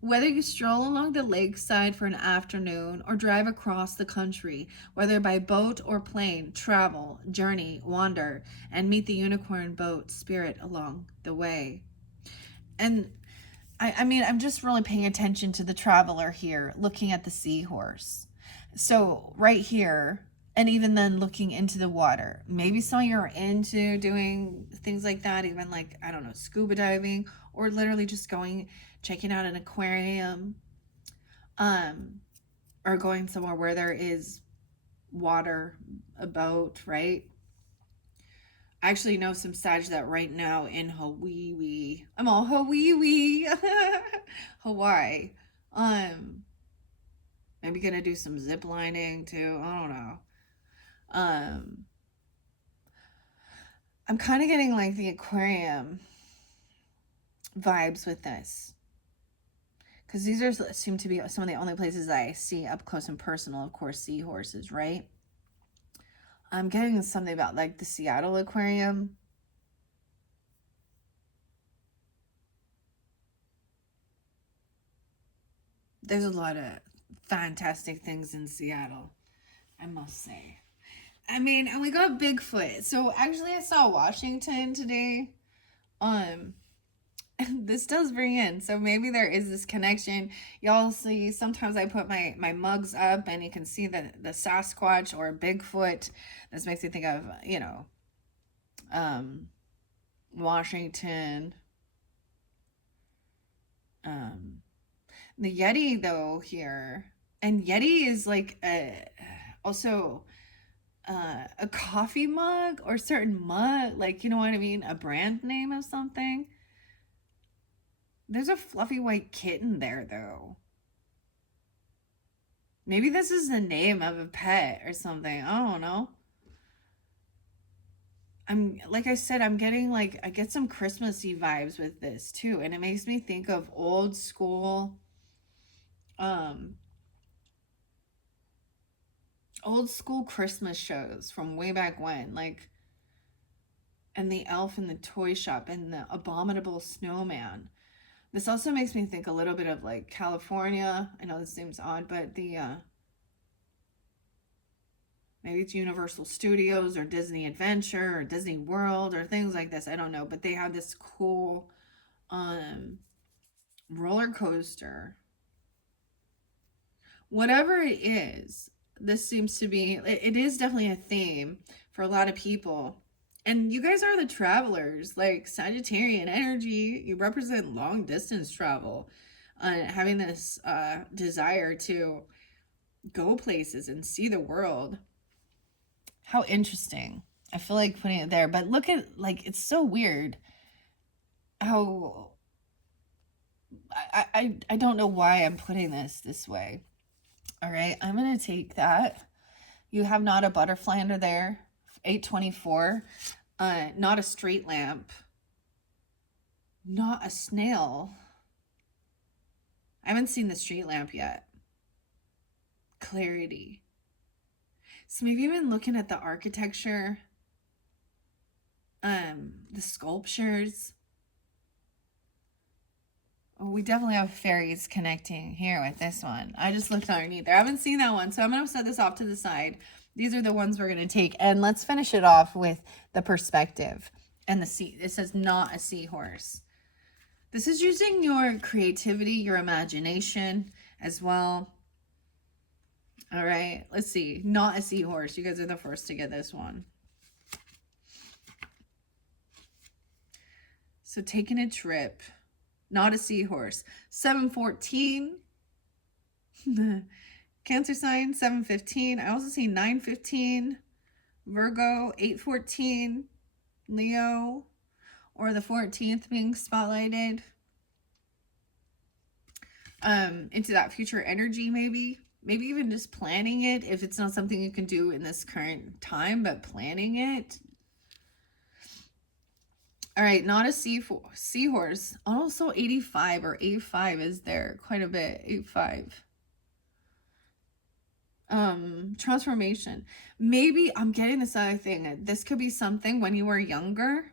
whether you stroll along the lakeside for an afternoon or drive across the country, whether by boat or plane, travel, journey, wander, and meet the unicorn boat spirit along the way. And I mean, I'm just really paying attention to the traveler here, looking at the seahorse. So right here, and even then looking into the water. Maybe some of you are into doing things like that, even like, I don't know, scuba diving, or literally just going, checking out an aquarium, or going somewhere where there is water, a boat, right? I actually know some Sag that right now in Hawaii. I'm all Hawaii. Hawaii. Maybe gonna do some zip lining too. I don't know. I'm kind of getting like the aquarium vibes with this. Because these are seem to be some of the only places I see up close and personal, of course, seahorses, right? I'm getting something about like the Seattle Aquarium. There's a lot of fantastic things in Seattle, I must say. I mean, and we got Bigfoot. So actually I saw Washington today. This does bring in, so maybe there is this connection. Y'all see, sometimes I put my mugs up and you can see the Sasquatch or Bigfoot. This makes me think of, Washington. The Yeti though here, and Yeti is like also a coffee mug or certain mug, like, you know what I mean, a brand name of something. There's a fluffy white kitten there though. Maybe this is the name of a pet or something. I don't know. I'm like I said, I'm getting like, I get some Christmassy vibes with this too, and it makes me think of old school um Christmas shows from way back when, like, and the elf in the toy shop and the abominable snowman. This also makes me think a little bit of like California. I know this seems odd, but the maybe it's Universal Studios or Disney Adventure or Disney World or things like this. I don't know, but they have this cool roller coaster. Whatever it is, this seems to be, it is definitely a theme for a lot of people. And you guys are the travelers, like Sagittarian energy. You represent long distance travel, having this desire to go places and see the world. How interesting. I feel like putting it there, but look at, like, it's so weird how I don't know why I'm putting this way. All right, I'm gonna take that. You have not a butterfly under there. 824. Not a street lamp. Not a snail. I haven't seen the street lamp yet. Clarity. So maybe even looking at the architecture, the sculptures. Oh, we definitely have fairies connecting here with this one. I just looked underneath there. I haven't seen that one, so I'm going to set this off to the side. These are the ones we're going to take. And let's finish it off with the perspective and the sea. It says not a seahorse. This is using your creativity, your imagination as well. All right, let's see. Not a seahorse. You guys are the first to get this one. So taking a trip. not a seahorse. 714. Cancer sign, 715. I also see 915. Virgo, 814. Leo, or the 14th being spotlighted. Into that future energy, maybe even just planning it, if it's not something you can do in this current time, but planning it. All right, not a seahorse. Also 85 or 85 is there quite a bit. 85. Transformation. Maybe I'm getting this other thing. This could be something when you were younger,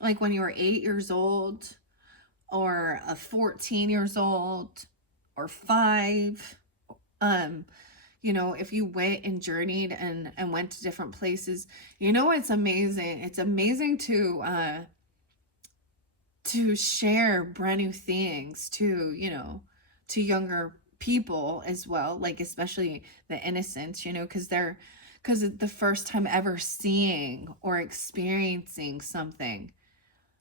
like when you were 8 years old, or 14 years old, or 5. You know, if you went and journeyed and went to different places, you know, it's amazing. It's amazing to share brand new things to, you know, to younger people as well, like especially the innocents, you know, because it's the first time ever seeing or experiencing something.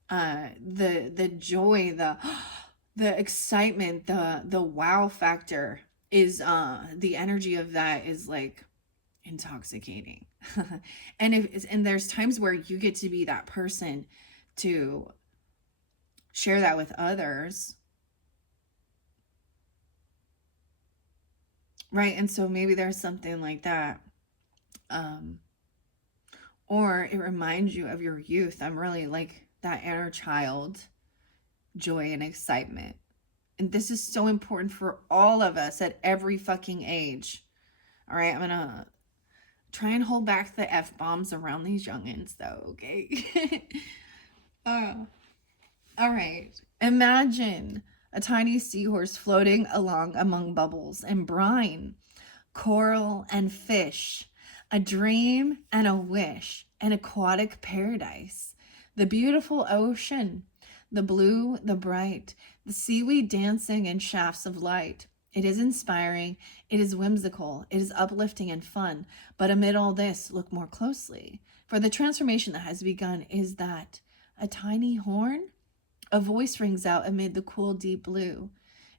The joy, the excitement, the wow factor is the energy of that is like intoxicating. And there's times where you get to be that person to share that with others, right? And so maybe there's something like that, or it reminds you of your youth. I'm really like that inner child joy and excitement. And this is so important for all of us at every fucking age. All right, I'm gonna try and hold back the F-bombs around these youngins though, okay? All right. Imagine a tiny seahorse floating along among bubbles and brine, coral and fish, a dream and a wish, an aquatic paradise, the beautiful ocean, the blue, the bright, the seaweed dancing in shafts of light. It is inspiring, it is whimsical, it is uplifting and fun. But amid all this, look more closely. For the transformation that has begun is that a tiny horn? A voice rings out amid the cool, deep blue.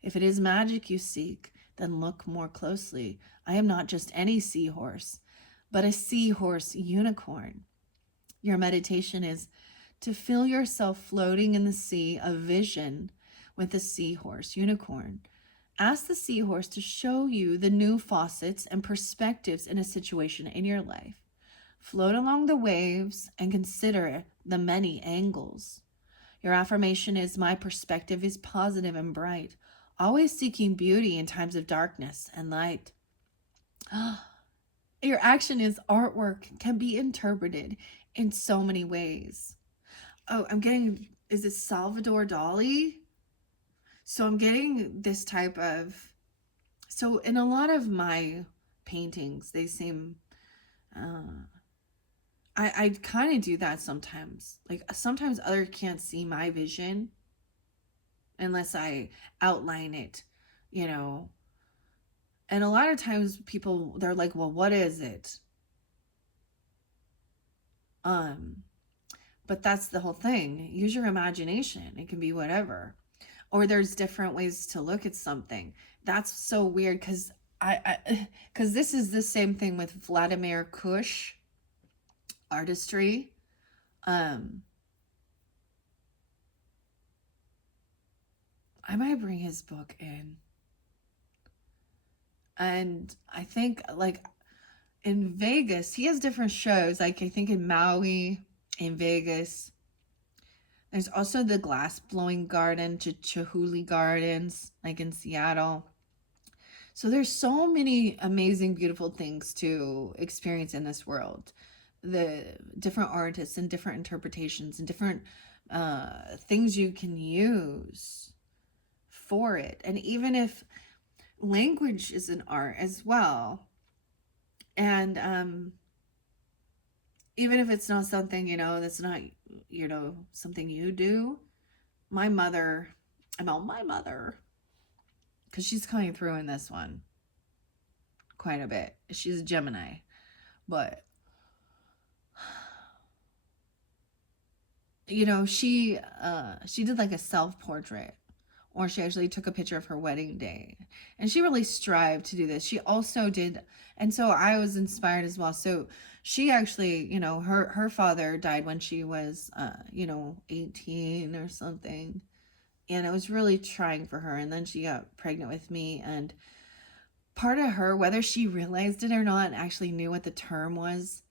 If it is magic you seek, then look more closely. I am not just any seahorse, but a seahorse unicorn. Your meditation is to feel yourself floating in the sea of vision with a seahorse unicorn. Ask the seahorse to show you the new facets and perspectives in a situation in your life. Float along the waves and consider the many angles. Your affirmation is, my perspective is positive and bright, always seeking beauty in times of darkness and light. Your action is, artwork can be interpreted in so many ways. Oh, is it Salvador Dali? So I'm getting this type of, so in a lot of my paintings, they seem, I kind of do that sometimes. Like sometimes others can't see my vision unless I outline it, you know. And a lot of times people, they're like, well, what is it? But that's the whole thing. Use your imagination. It can be whatever. Or there's different ways to look at something. That's so weird because because this is the same thing with Vladimir Kush artistry. I might bring his book in. And I think like in Vegas, he has different shows. Like I think in Maui, in Vegas. There's also the glass blowing garden, Chihuly Gardens, like in Seattle. So there's so many amazing, beautiful things to experience in this world. The different artists and different interpretations and different things you can use for it. And even if language is an art as well, and even if it's not something, you know, that's not, you know, something you do. My mother, because she's coming through in this one quite a bit. She's a Gemini, but she did like a self-portrait, or she actually took a picture of her wedding day, and she really strived to do this. She also did, and so I was inspired as well. So she actually, her father died when she was 18 or something, and it was really trying for her. And then she got pregnant with me, and part of her, whether she realized it or not and actually knew what the term was,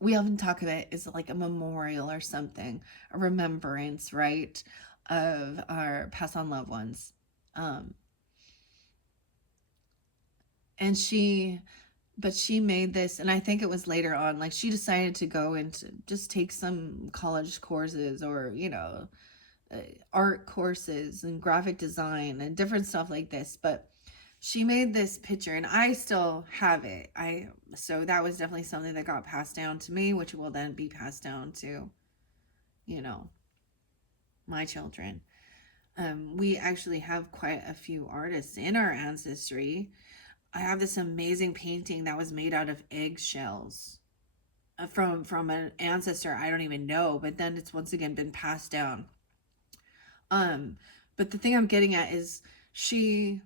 we often talk of it as like a memorial or something, a remembrance, right, of our passed on loved ones. Um, and she made this, and I think it was later on, like she decided to go and to just take some college courses, or, art courses and graphic design and different stuff like this. But she made this picture, and I still have it. So that was definitely something that got passed down to me, which will then be passed down to, you know, my children. We actually have quite a few artists in our ancestry. I have this amazing painting that was made out of eggshells, from an ancestor I don't even know, but then it's once again been passed down. Um, but the thing I'm getting at is she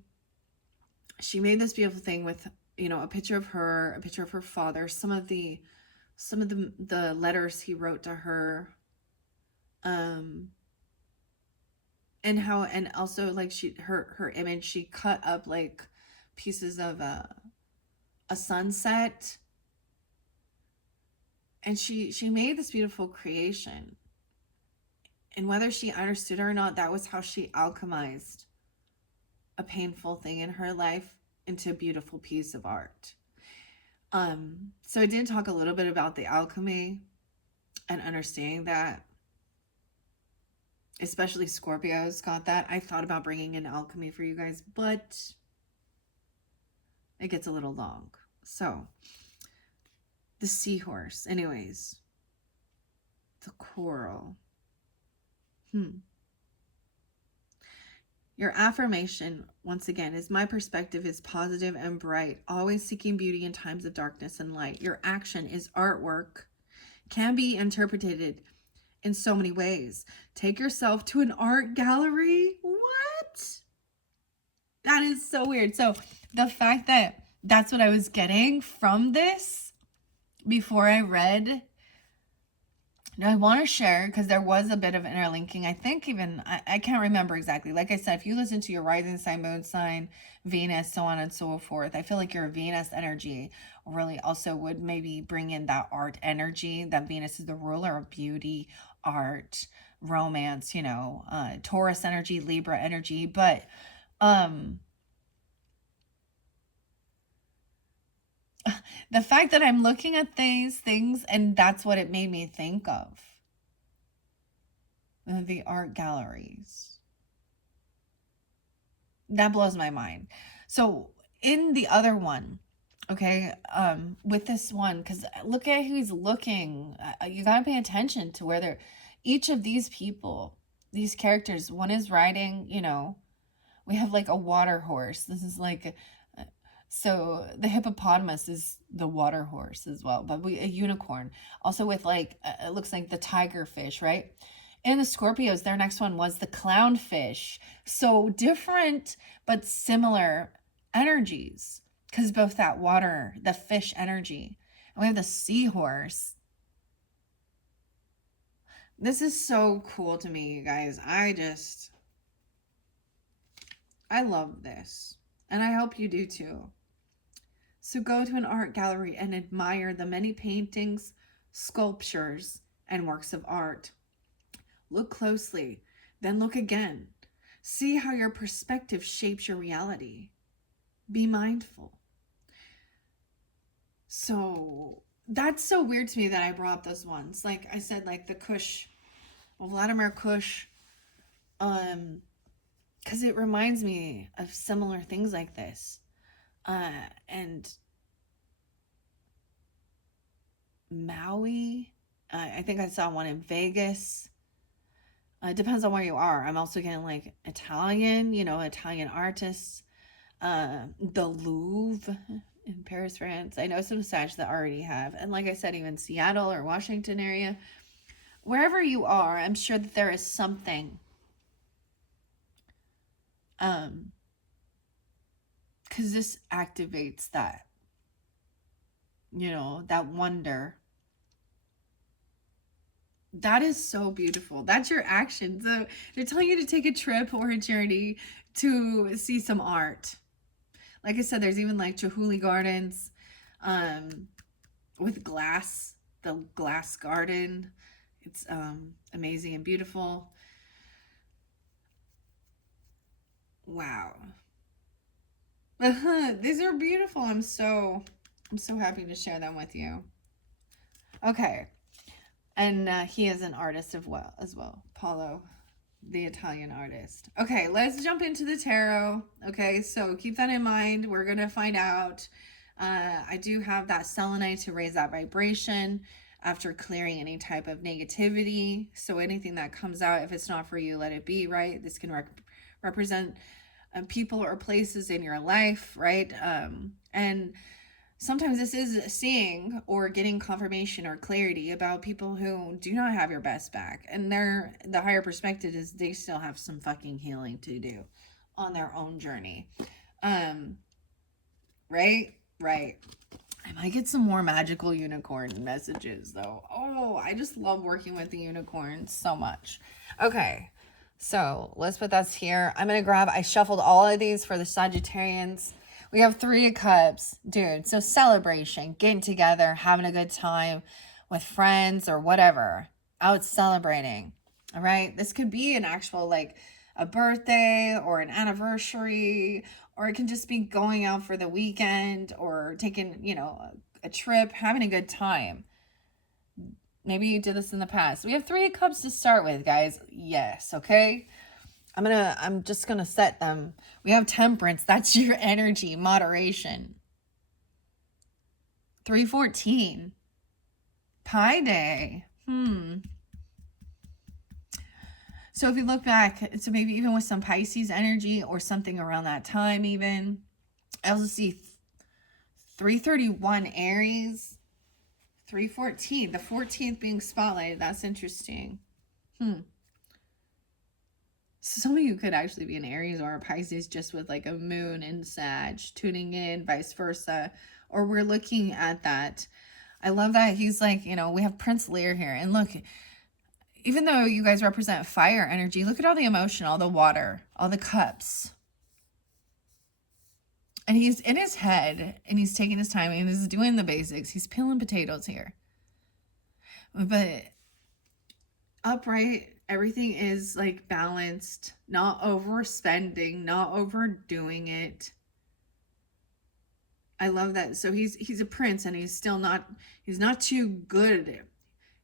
she made this beautiful thing with, a picture of her, a picture of her father, some of the letters he wrote to her, um, and also like her image, she cut up like pieces of a sunset, and she made this beautiful creation. And whether she understood or not, that was how she alchemized a painful thing in her life into a beautiful piece of art. So I did talk a little bit about the alchemy and understanding that, especially Scorpios got that. I thought about bringing in alchemy for you guys, but it gets a little long. So the seahorse, anyways, the coral. Your affirmation, once again, is my perspective is positive and bright, always seeking beauty in times of darkness and light. Your action is artwork, can be interpreted in so many ways. Take yourself to an art gallery. What? That is so weird. So the fact that that's what I was getting from this before I read, I want to share, because there was a bit of interlinking. I think even, I can't remember exactly. Like I said, if you listen to your rising sign, moon sign, Venus, so on and so forth, I feel like your Venus energy really also would maybe bring in that art energy. That Venus is the ruler of beauty, art, romance, Taurus energy, Libra energy. But the fact that I'm looking at these things, and that's what it made me think of. The art galleries. That blows my mind. So in the other one, okay, with this one, because look at who he's looking. You gotta pay attention to where they're. Each of these people, these characters, one is riding. We have like a water horse. This is like. So the hippopotamus is the water horse as well, but a unicorn. Also with like, it looks like the tiger fish, right? And the Scorpios, their next one was the clownfish. So different but similar energies, because both that water, the fish energy, and we have the seahorse. This is so cool to me, you guys. I love this, and I hope you do too. So go to an art gallery and admire the many paintings, sculptures, and works of art. Look closely, then look again. See how your perspective shapes your reality. Be mindful. So that's so weird to me that I brought up those ones. Like I said, like the Kush, Vladimir Kush, because it reminds me of similar things like this. And Maui, I think I saw one in Vegas. It depends on where you are. I'm also getting like Italian, Italian artists. The Louvre in Paris, France. I know some Sag that already have. And like I said, even Seattle or Washington area. wherever you are, I'm sure that there is something. Because this activates that, that wonder. That is so beautiful. That's your action. So they're telling you to take a trip or a journey to see some art. Like I said, there's even like Chihuly Gardens with glass, the glass garden. It's amazing and beautiful. Wow. These are beautiful. I'm so happy to share them with you. Okay. And he is an artist as well. Paulo, the Italian artist. Okay, let's jump into the tarot. Okay, so keep that in mind. We're going to find out. I do have that selenite to raise that vibration after clearing any type of negativity. So anything that comes out, if it's not for you, let it be, right? This can represent people or places in your life, right? And sometimes this is seeing or getting confirmation or clarity about people who do not have your best back. And the higher perspective is they still have some fucking healing to do on their own journey. Right? I might get some more magical unicorn messages though. Oh, I just love working with the unicorns so much. Okay. So let's put that here. I shuffled all of these for the Sagittarians. We have 3 of Cups, dude. So celebration, getting together, having a good time with friends or whatever, out celebrating. All right. This could be an actual, like a birthday or an anniversary, or it can just be going out for the weekend or taking, a trip, having a good time. Maybe you did this in the past. We have 3 of Cups to start with, guys. Yes. Okay. I'm just going to set them. We have Temperance. That's your energy. Moderation. 314. Pi Day. So if you look back, so maybe even with some Pisces energy or something around that time even. I also see 331 Aries. 314. The 14th being spotlighted. That's interesting. So some of you could actually be an Aries or a Pisces just with like a moon and Sag tuning in, vice versa. Or we're looking at that. I love that he's like, we have Prince Lear here. And look, even though you guys represent fire energy, look at all the emotion, all the water, all the cups. And he's in his head and he's taking his time and he's doing the basics. He's peeling potatoes here. But upright, everything is like balanced, not overspending, not overdoing it. I love that. So he's a prince and he's not too good.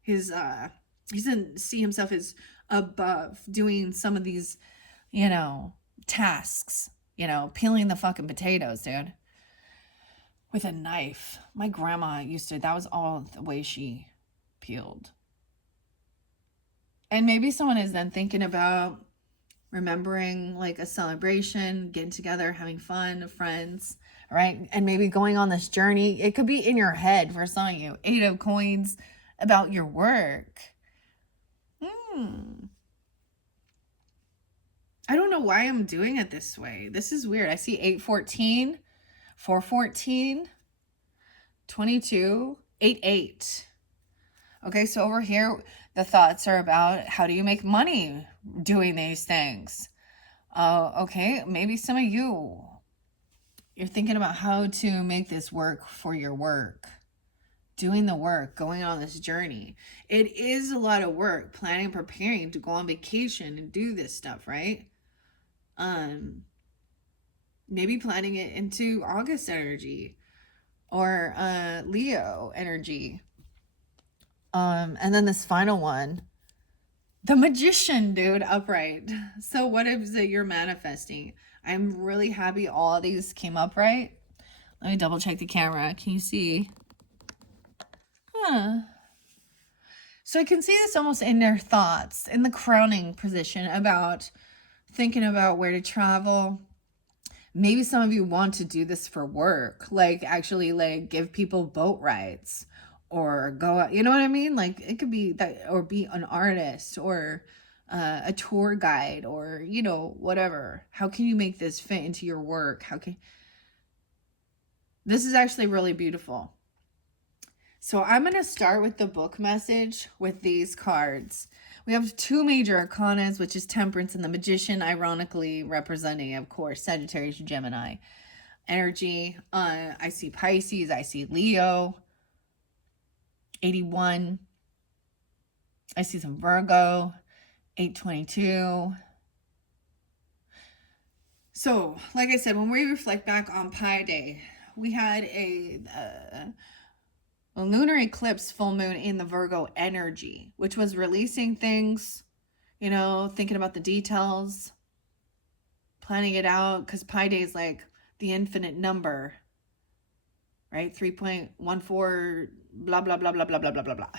He doesn't see himself as above doing some of these, tasks, peeling the fucking potatoes, dude, with a knife. My grandma that was all the way she peeled. And maybe someone is then thinking about remembering like a celebration, getting together, having fun, friends, right? And maybe going on this journey. It could be in your head for some of you. 8 of Coins about your work. I don't know why I'm doing it this way. This is weird. I see 814, 414, 22, 88. Okay, so over here, the thoughts are about how do you make money doing these things? Okay, maybe some of you're thinking about how to make this work for your work. Doing the work, going on this journey. It is a lot of work, planning, preparing to go on vacation and do this stuff, right? Maybe planning it into August energy or Leo energy. And then this final one, the Magician, dude, upright. So what is it you're manifesting? I'm really happy all of these came upright. Let me double check the camera. Can you see? So I can see this almost in their thoughts, in the crowning position about thinking about where to travel. Maybe some of you want to do this for work, like actually like give people boat rides or go out, you know what I mean? Like it could be that, or be an artist, or a tour guide, or, you know, whatever. How can you make this fit into your work? How can, this is actually really beautiful. So I'm going to start with the book message with these cards. We have two major arcanas, which is Temperance and the Magician, ironically representing, of course, Sagittarius, Gemini energy. I see Pisces, I see Leo, 81. I see some Virgo, 822. So, like I said, when we reflect back on Pi Day, we had a lunar eclipse full moon in the Virgo energy, which was releasing things, you know, thinking about the details, planning it out, because Pi Day is like the infinite number, right? 3.14, blah, blah, blah, blah, blah, blah, blah, blah, blah,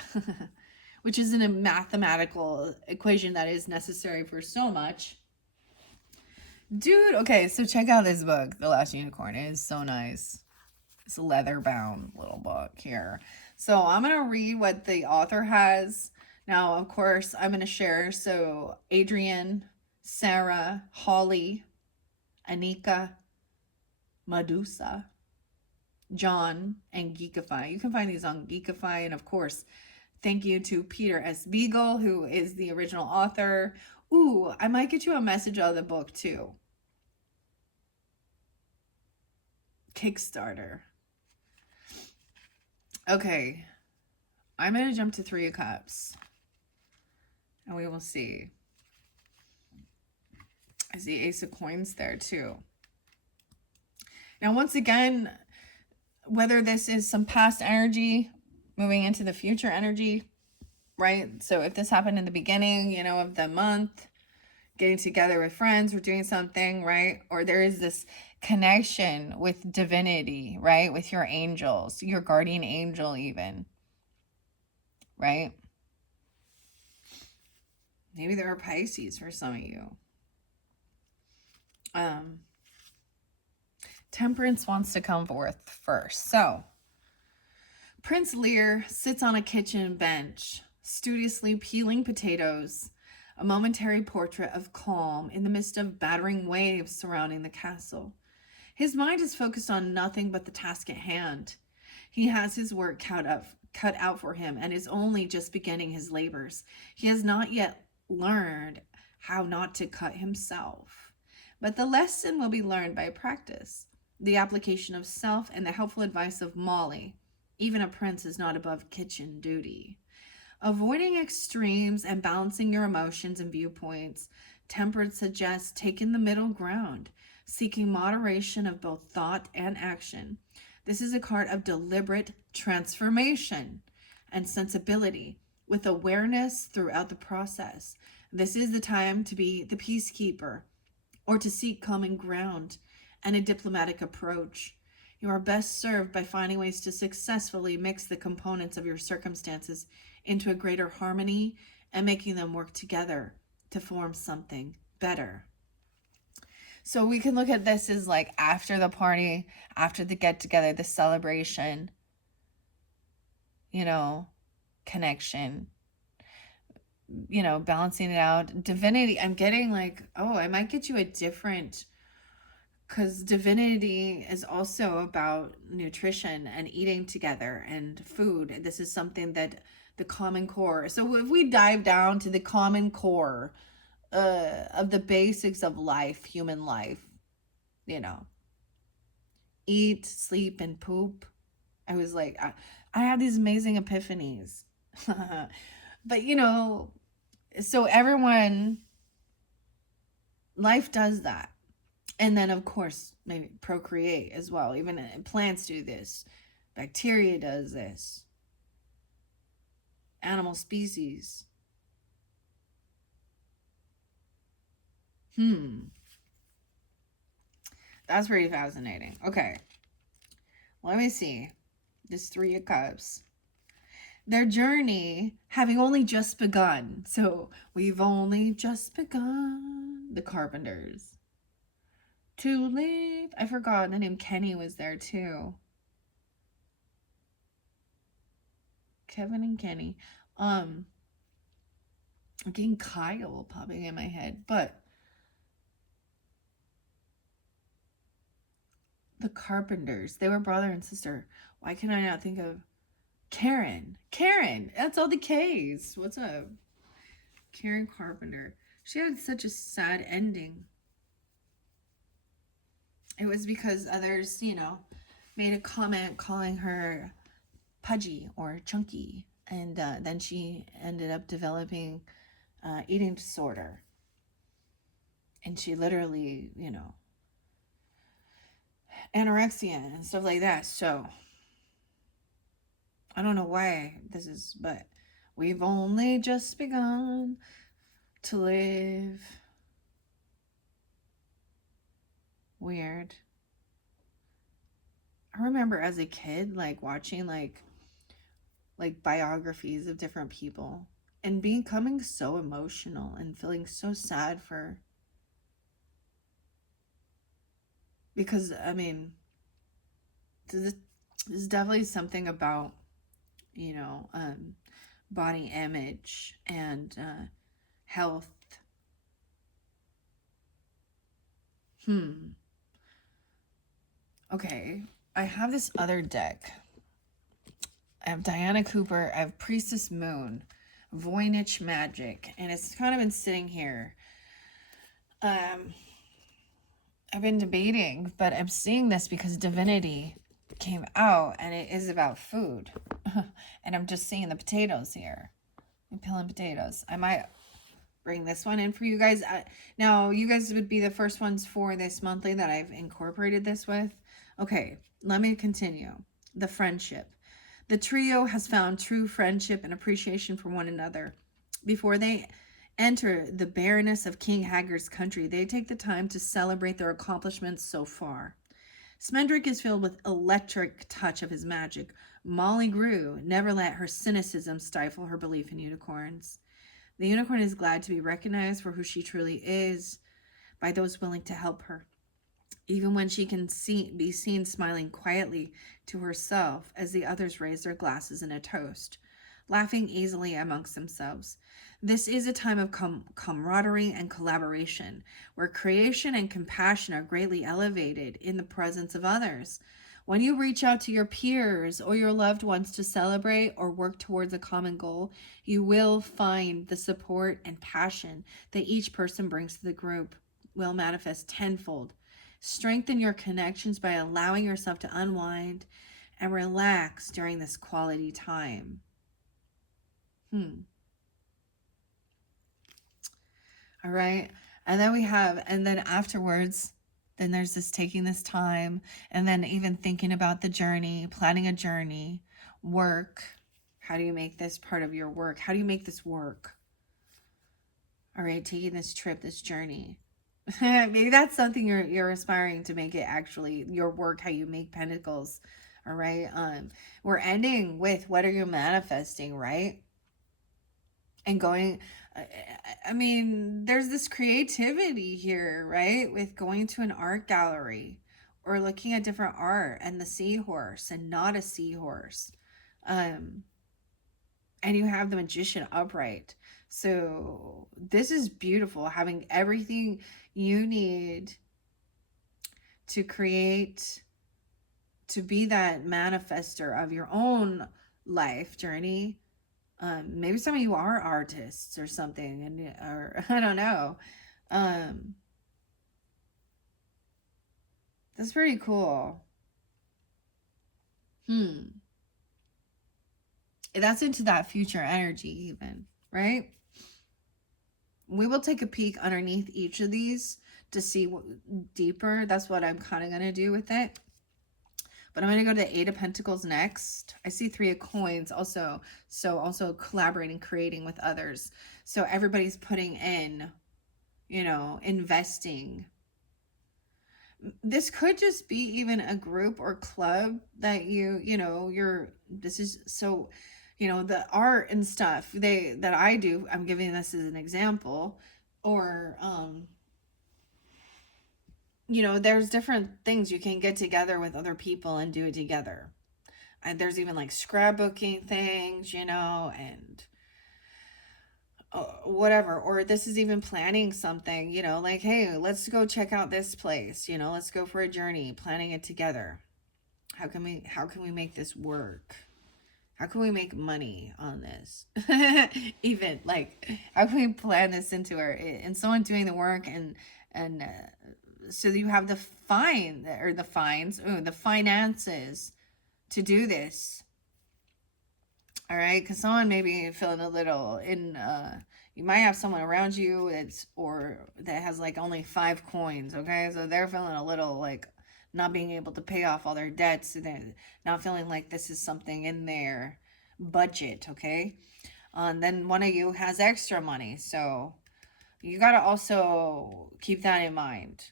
which isn't a mathematical equation that is necessary for so much. Dude, okay, so check out this book, The Last Unicorn. It is so nice. It's a leather-bound little book here. So I'm going to read what the author has. Now, of course, I'm going to share. So Adrian, Sarah, Holly, Anika, Medusa, John, and Geekify. You can find these on Geekify. And of course, thank you to Peter S. Beagle, who is the original author. Ooh, I might get you a message out of the book too. Kickstarter. Okay, I'm going to jump to Three of Cups. And we will see. I see Ace of Coins there too. Now, once again, whether this is some past energy moving into the future energy, right? So if this happened in the beginning, you know, of the month, getting together with friends or doing something, right? Or there is this connection with divinity, right? With your angels, your guardian angel even, right? Maybe there are Pisces for some of you. Temperance wants to come forth first. So Prince Lear sits on a kitchen bench, studiously peeling potatoes, a momentary portrait of calm in the midst of battering waves surrounding the castle. His mind is focused on nothing but the task at hand. He has his work cut out for him and is only just beginning his labors. He has not yet learned how not to cut himself. But the lesson will be learned by practice, the application of self, and the helpful advice of Molly. Even a prince is not above kitchen duty. Avoiding extremes and balancing your emotions and viewpoints, Temperance suggests taking the middle ground, seeking moderation of both thought and action. This is a card of deliberate transformation and sensibility, with awareness throughout the process. This is the time to be the peacekeeper, or to seek common ground and a diplomatic approach. You are best served by finding ways to successfully mix the components of your circumstances into a greater harmony and making them work together to form something better. So we can look at this as like after the party, after the get together, the celebration, you know, connection, you know, balancing it out. Divinity, I'm getting like, oh, I might get you a different, because divinity is also about nutrition and eating together and food. This is something that the common core. So if we dive down to the common core of the basics of life, human life, you know, eat, sleep, and poop. I was like, I had these amazing epiphanies. But, you know, so everyone, life does that. And then, of course, maybe procreate as well. Even plants do this. Bacteria does this. Animal species. That's pretty fascinating. Okay. Let me see. This Three of Cups. Their journey having only just begun. So we've only just begun. The Carpenters. To live. I forgot the name. Kenny was there too. Kevin and Kenny. I'm getting Kyle popping in my head, but the Carpenters, they were brother and sister. Why can I not think of Karen? Karen, that's all the K's. What's up? Karen Carpenter. She had such a sad ending. It was because others, made a comment calling her pudgy or chunky, and then she ended up developing eating disorder, and she literally, anorexia and stuff like that. So I don't know why this is, but we've only just begun to live. Weird. I remember as a kid, like watching like biographies of different people and becoming so emotional and feeling so sad for, because I mean, this is definitely something about, you know, body image and health. Okay, I have this other deck. I have Diana Cooper, I have Priestess Moon, Voynich Magic, and it's kind of been sitting here. I've been debating, but I'm seeing this because Divinity came out and it is about food. And I'm just seeing the potatoes here. I'm peeling potatoes. I might bring this one in for you guys. Now, you guys would be the first ones for this monthly that I've incorporated this with. Okay, let me continue. The friendship. The trio has found true friendship and appreciation for one another. Before they enter the barrenness of King Haggard's country, they take the time to celebrate their accomplishments so far. Smendrick is filled with electric touch of his magic. Molly Grew never let her cynicism stifle her belief in unicorns. The unicorn is glad to be recognized for who she truly is by those willing to help her, even when she can be seen smiling quietly to herself as the others raise their glasses in a toast, laughing easily amongst themselves. This is a time of camaraderie and collaboration, where creation and compassion are greatly elevated in the presence of others. When you reach out to your peers or your loved ones to celebrate or work towards a common goal, you will find the support and passion that each person brings to the group will manifest tenfold. Strengthen your connections by allowing yourself to unwind and relax during this quality time. All right. And then afterwards, then there's this taking this time, and then even thinking about the journey, planning a journey, work. How do you make this part of your work? How do you make this work? All right, taking this trip, this journey. Maybe that's something you're aspiring to make it actually your work, how you make pentacles. All right. We're ending with what are you manifesting, right? And going, I mean, there's this creativity here, right? With going to an art gallery or looking at different art and the seahorse and not a seahorse. And you have the magician upright. So this is beautiful, having everything you need to create, to be that manifester of your own life journey. Maybe some of you are artists or something, or I don't know. That's pretty cool. That's into that future energy even, right? We will take a peek underneath each of these to see what deeper. That's what I'm kind of going to do with it. But I'm going to go to the Eight of Pentacles next. I see Three of Coins also. So also collaborating, creating with others. So everybody's putting in, investing. This could just be even a group or club that this is so, the art and stuff that I do, I'm giving this as an example, or, there's different things you can get together with other people and do it together. There's even like scrapbooking things, you know, and whatever. Or this is even planning something, you know, like, hey, let's go check out this place, you know, let's go for a journey, planning it together. How can we make this work? How can we make money on this? Even like, how can we plan this into our, and someone doing the work, and so you have the the finances to do this. All right, because someone may be feeling a little in. You might have someone around you that has like only 5 coins. Okay, so they're feeling a little like not being able to pay off all their debts. They're not feeling like this is something in their budget. Okay, and then one of you has extra money, so you gotta also keep that in mind.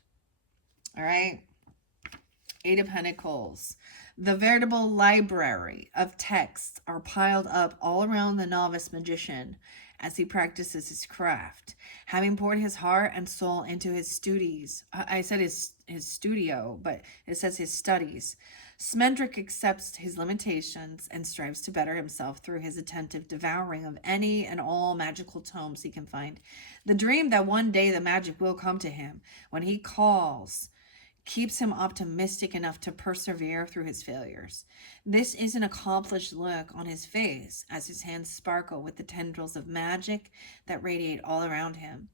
All right. Eight of Pentacles. The veritable library of texts are piled up all around the novice magician as he practices his craft, having poured his heart and soul into his studies. I said his studio, but it says his studies. Smendrick accepts his limitations and strives to better himself through his attentive devouring of any and all magical tomes he can find. The dream that one day the magic will come to him when he calls keeps him optimistic enough to persevere through his failures. This is an accomplished look on his face as his hands sparkle with the tendrils of magic that radiate all around him.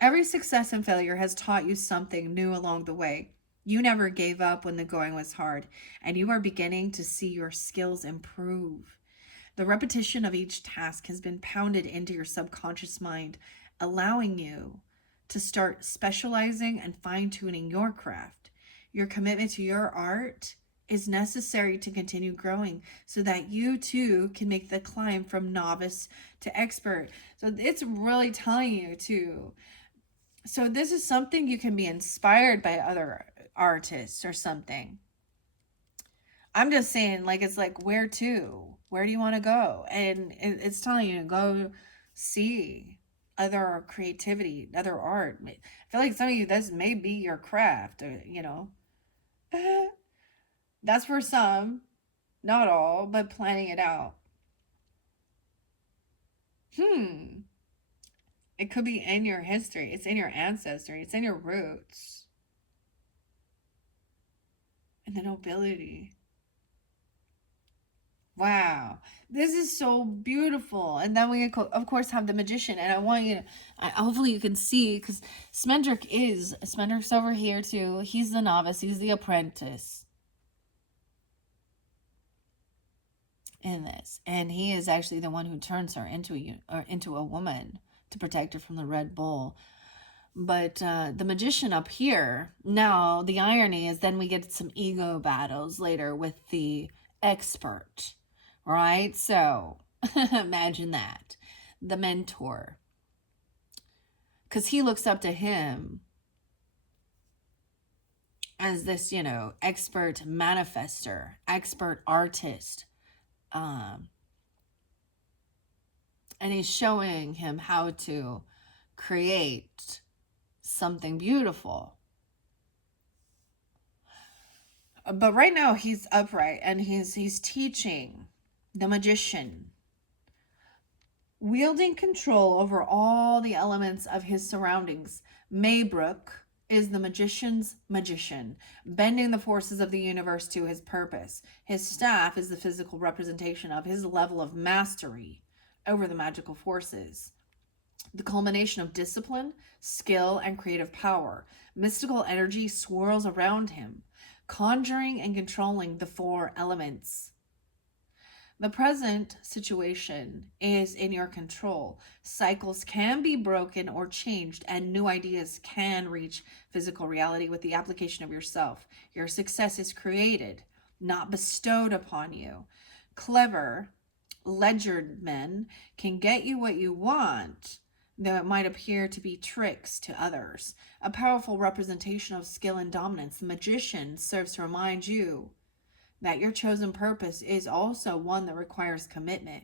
Every success and failure has taught you something new along the way. You never gave up when the going was hard, and you are beginning to see your skills improve. The repetition of each task has been pounded into your subconscious mind, allowing you to start specializing and fine-tuning your craft. Your commitment to your art is necessary to continue growing so that you too can make the climb from novice to expert. So it's really telling you to. So this is something you can be inspired by other artists or something. I'm just saying, like, it's like, where to? Where do you want to go? And it's telling you to go see other creativity, other art. I feel like some of you, this may be your craft, or, you know. That's for some, not all, but planning it out. It could be in your history. It's in your ancestry. It's in your roots. And the nobility. Wow, this is so beautiful. And then we, of course, have the magician. And I want you to, hopefully you can see, because Smendrick's over here too. He's the novice. He's the apprentice in this. And he is actually the one who turns her into a woman to protect her from the Red Bull. But the magician up here, now the irony is then we get some ego battles later with the expert. Right? So imagine that. The mentor. Because he looks up to him as this, you know, expert manifester, expert artist. And he's showing him how to create something beautiful. But right now he's upright and he's teaching the magician, wielding control over all the elements of his surroundings. Maybrook is the magician's magician, bending the forces of the universe to his purpose. His staff is the physical representation of his level of mastery over the magical forces. The culmination of discipline, skill, and creative power. Mystical energy swirls around him, conjuring and controlling the 4 elements. The present situation is in your control. Cycles can be broken or changed, and new ideas can reach physical reality with the application of yourself. Your success is created, not bestowed upon you. Clever, ledgered men can get you what you want, though it might appear to be tricks to others. A powerful representation of skill and dominance. The magician serves to remind you that your chosen purpose is also one that requires commitment.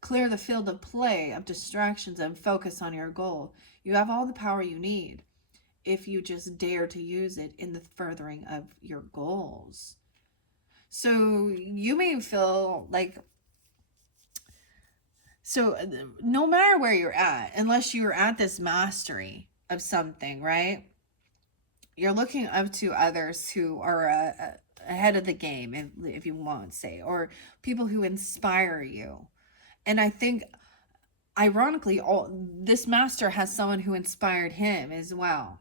Clear the field of play of distractions and focus on your goal. You have all the power you need if you just dare to use it in the furthering of your goals. So you may feel like, so no matter where you're at, unless you're at this mastery of something, right? You're looking up to others who are ahead of the game, if you want to say, or people who inspire you. And I think, ironically, all this master has someone who inspired him as well.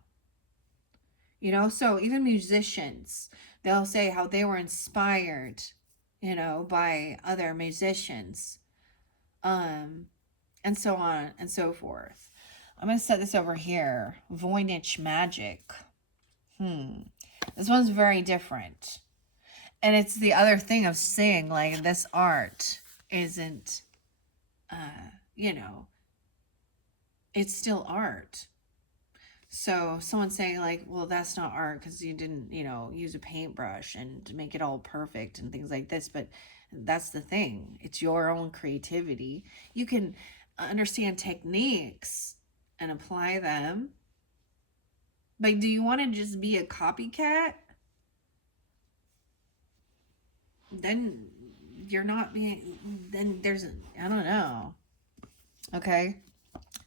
You know, so even musicians, they'll say how they were inspired, you know, by other musicians, and so on and so forth. I'm going to set this over here. Voynich magic. This one's very different. And it's the other thing of saying, like, this art isn't, you know, it's still art. So someone's saying, like, well, that's not art because you didn't, you know, use a paintbrush and make it all perfect and things like this. But that's the thing. It's your own creativity. You can understand techniques and apply them. But do you want to just be a copycat? Then you're not being, then there's, I don't know. Okay.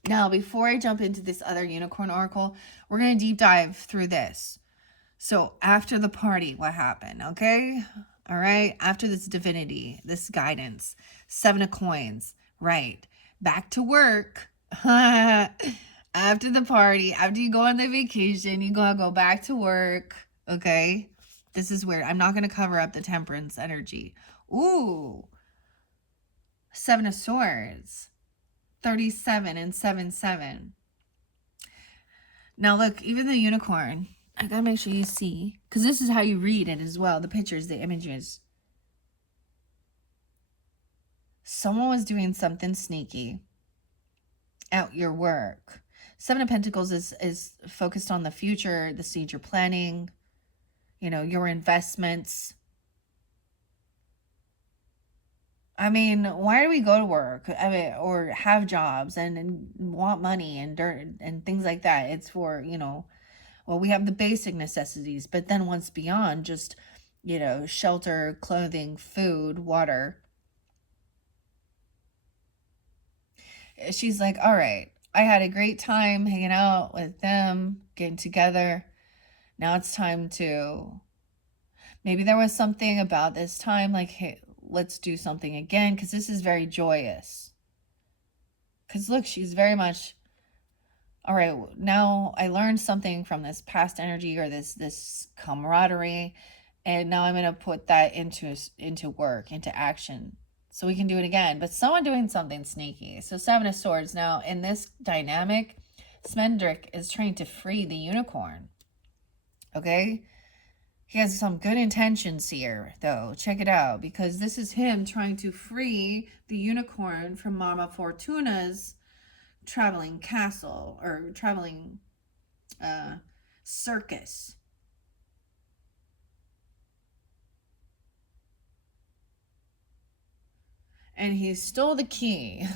Now, before I jump into this other unicorn oracle, we're going to deep dive through this. So after the party, what happened? Okay. All right. After this divinity, this guidance, 7 of coins, right? Back to work. After the party, after you go on the vacation, you gotta go back to work. Okay. This is weird. I'm not going to cover up the temperance energy. Ooh. 7 of swords. 37 and 7. Now look, even the unicorn, I gotta make sure you see, because this is how you read it as well. The pictures, the images. Someone was doing something sneaky at your work. 7 of Pentacles is focused on the future, the seed you're planning, you know, your investments. I mean, why do we go to work? I mean, or have jobs and want money and dirt and things like that? It's for, you know, well, we have the basic necessities, but then once beyond just, you know, shelter, clothing, food, water. She's like, all right, I had a great time hanging out with them, getting together. Now it's time to, maybe there was something about this time, like, hey, let's do something again, because this is very joyous. Because look, she's very much, all right, now I learned something from this past energy or this camaraderie, and now I'm going to put that into work, into action, so we can do it again. But someone doing something sneaky. So 7 of swords. Now in this dynamic, Smendrick is trying to free the unicorn. Okay. He has some good intentions here, though. Check it out, because this is him trying to free the unicorn from Mama Fortuna's traveling castle, or traveling circus. And he stole the key.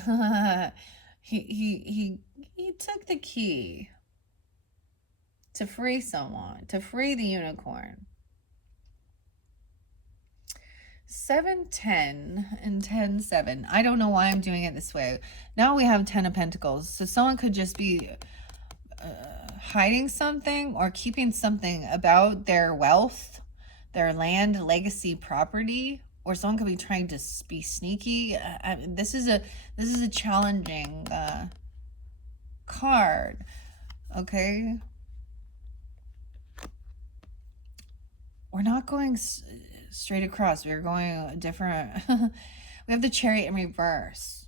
he took the key to free someone, to free the unicorn. 7, 10, and 10, 7. I don't know why I'm doing it this way. Now we have 10 of Pentacles. So someone could just be hiding something or keeping something about their wealth, their land, legacy, property, or someone could be trying to be sneaky. This is a challenging card. Okay. We're not going straight across. We're going a different. We have the Chariot in reverse.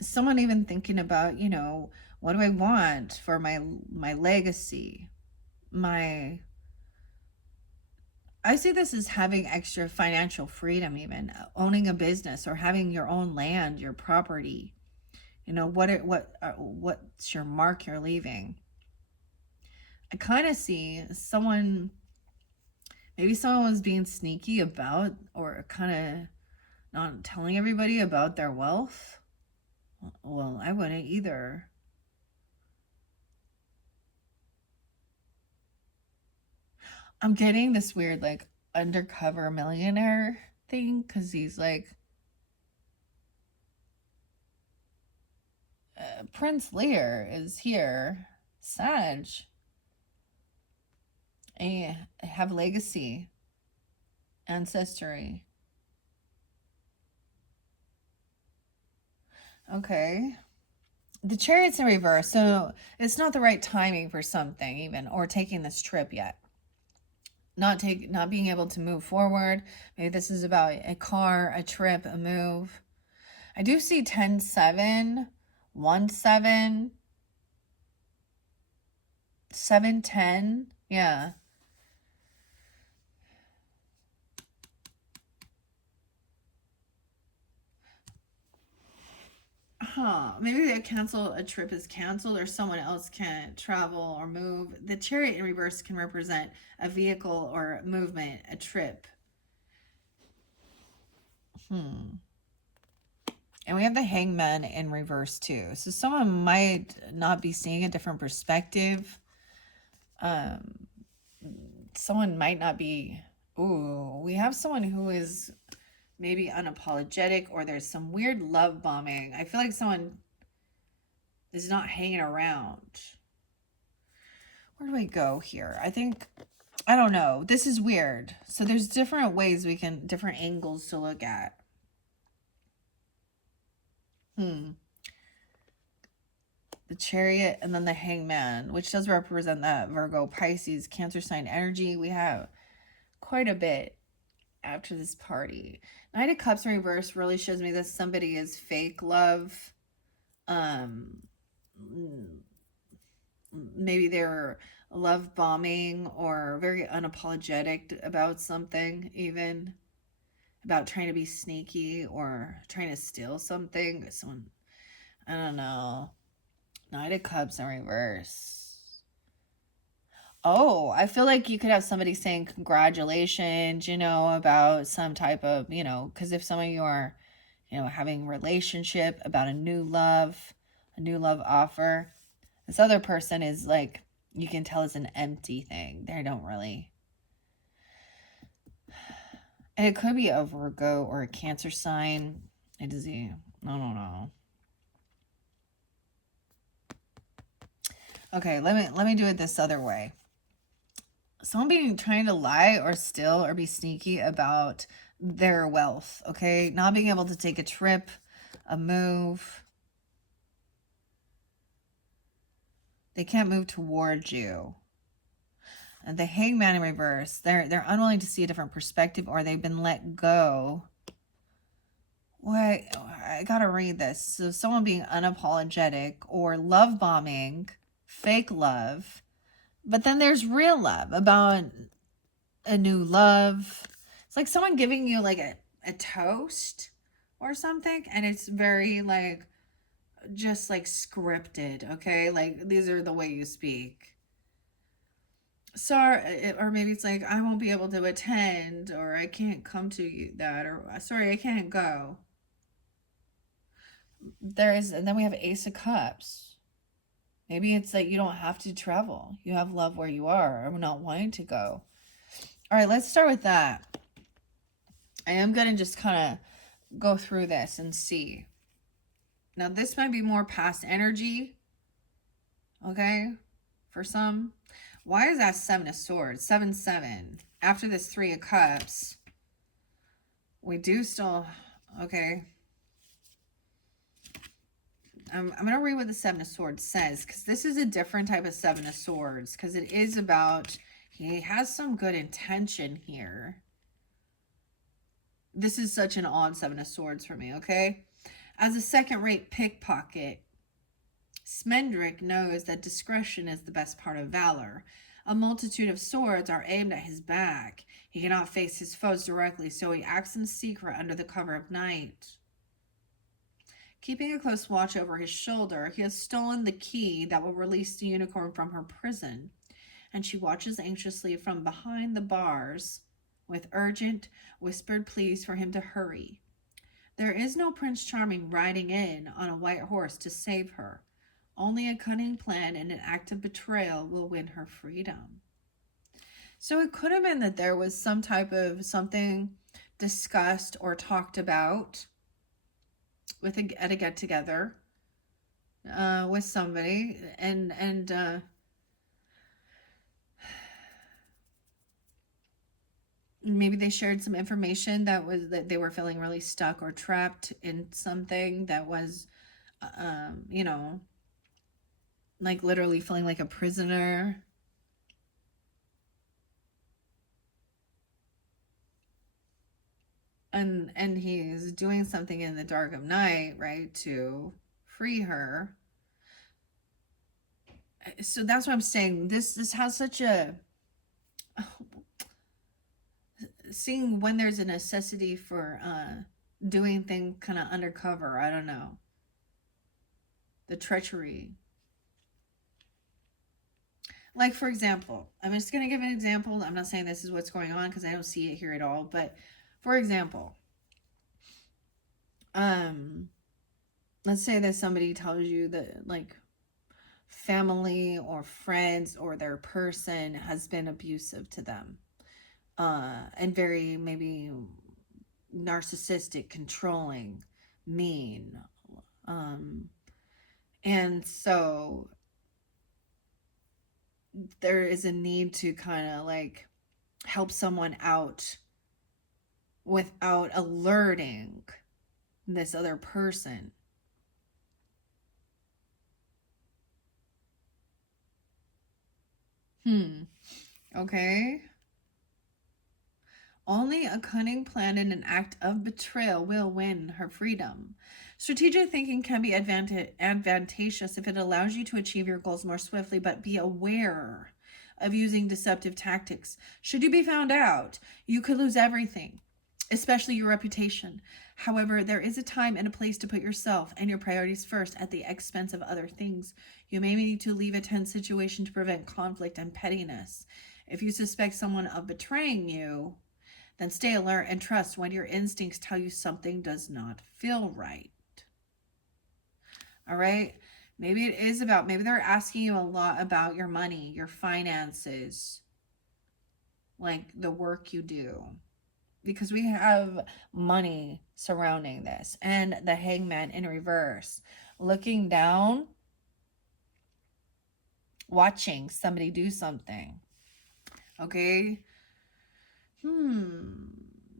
Someone even thinking about, you know, what do I want for my legacy? I see this as having extra financial freedom, even owning a business or having your own land, your property. You know, what's your mark you're leaving? I kind of see someone, maybe someone was being sneaky about, or kind of not telling everybody about their wealth. Well, I wouldn't either. I'm getting this weird, like, undercover millionaire thing because he's like, Prince Lear is here, Sag, and have legacy, ancestry. Okay. The Chariot's in reverse, so it's not the right timing for something even, or taking this trip yet. Not being able to move forward. Maybe this is about a car, a trip, a move. I do see 10-7, 1-7, 7-10. Yeah. Maybe a trip is canceled or someone else can't travel or move. The Chariot in reverse can represent a vehicle or movement, a trip. And we have the Hangman in reverse too. So someone might not be seeing a different perspective. Someone might not be. Ooh, we have someone who is maybe unapologetic, or there's some weird love bombing. I feel like someone is not hanging around. Where do we go here? I don't know. This is weird. So there's different ways different angles to look at. The Chariot and then the Hangman, which does represent that Virgo, Pisces, Cancer sign energy. We have quite a bit after this party. Knight of Cups in reverse really shows me that somebody is fake love. Maybe they're love bombing or very unapologetic about something, even about trying to be sneaky or trying to steal something. Someone, I don't know. Knight of Cups in reverse. Oh, I feel like you could have somebody saying congratulations, about some type of, because if some of you are, having relationship about a new love offer, this other person is like, you can tell it's an empty thing. They don't really. And it could be a Virgo or a Cancer sign. I don't know. Okay, let me do it this other way. Someone trying to lie or steal or be sneaky about their wealth, okay? Not being able to take a trip, a move. They can't move towards you. And the Hangman in reverse, they're unwilling to see a different perspective, or they've been let go. What? I gotta read this. So someone being unapologetic or love bombing, fake love. But then there's real love about a new love. It's like someone giving you like a toast or something, and it's very like just like scripted, okay? Like these are the way you speak. Sorry, or maybe it's like I won't be able to attend, or I can't come to you that, or sorry, I can't go. And then we have Ace of Cups. Maybe it's like you don't have to travel. You have love where you are. I'm not wanting to go. All right, let's start with that. I am going to just kind of go through this and see. Now, this might be more past energy. Okay? For some. Why is that 7 of Swords? 7-7. After this 3 of Cups, we do still... Okay. I'm going to read what the 7 of Swords says, because this is a different type of 7 of Swords, because it is about, he has some good intention here. This is such an odd 7 of Swords for me, okay? As a second-rate pickpocket, Smendrick knows that discretion is the best part of valor. A multitude of swords are aimed at his back. He cannot face his foes directly, so he acts in secret under the cover of night. Keeping a close watch over his shoulder, he has stolen the key that will release the unicorn from her prison, and she watches anxiously from behind the bars with urgent, whispered pleas for him to hurry. There is no Prince Charming riding in on a white horse to save her. Only a cunning plan and an act of betrayal will win her freedom. So it could have been that there was some type of something discussed or talked about at a get together with somebody, and maybe they shared some information that they were feeling really stuck or trapped in something that was, you know, like literally feeling like a prisoner. And he's doing something in the dark of night, right, to free her. So that's what I'm saying. This has such a, seeing when there's a necessity for doing things kind of undercover. I don't know. The treachery. Like, for example, I'm just going to give an example. I'm not saying this is what's going on because I don't see it here at all. But for example, let's say that somebody tells you that, like, family or friends or their person has been abusive to them, and very maybe narcissistic, controlling, mean. And so there is a need to kind of like help someone out without alerting this other person. Okay. Only a cunning plan and an act of betrayal will win her freedom. Strategic thinking can be advantageous if it allows you to achieve your goals more swiftly, but be aware of using deceptive tactics. Should you be found out, you could lose everything, especially your reputation. However, there is a time and a place to put yourself and your priorities first at the expense of other things. You may need to leave a tense situation to prevent conflict and pettiness. If you suspect someone of betraying you, then stay alert and trust when your instincts tell you something does not feel right. All right? Maybe it is about, maybe they're asking you a lot about your money, your finances, like the work you do. Because we have money surrounding this. And the hangman in reverse, looking down, watching somebody do something. Okay?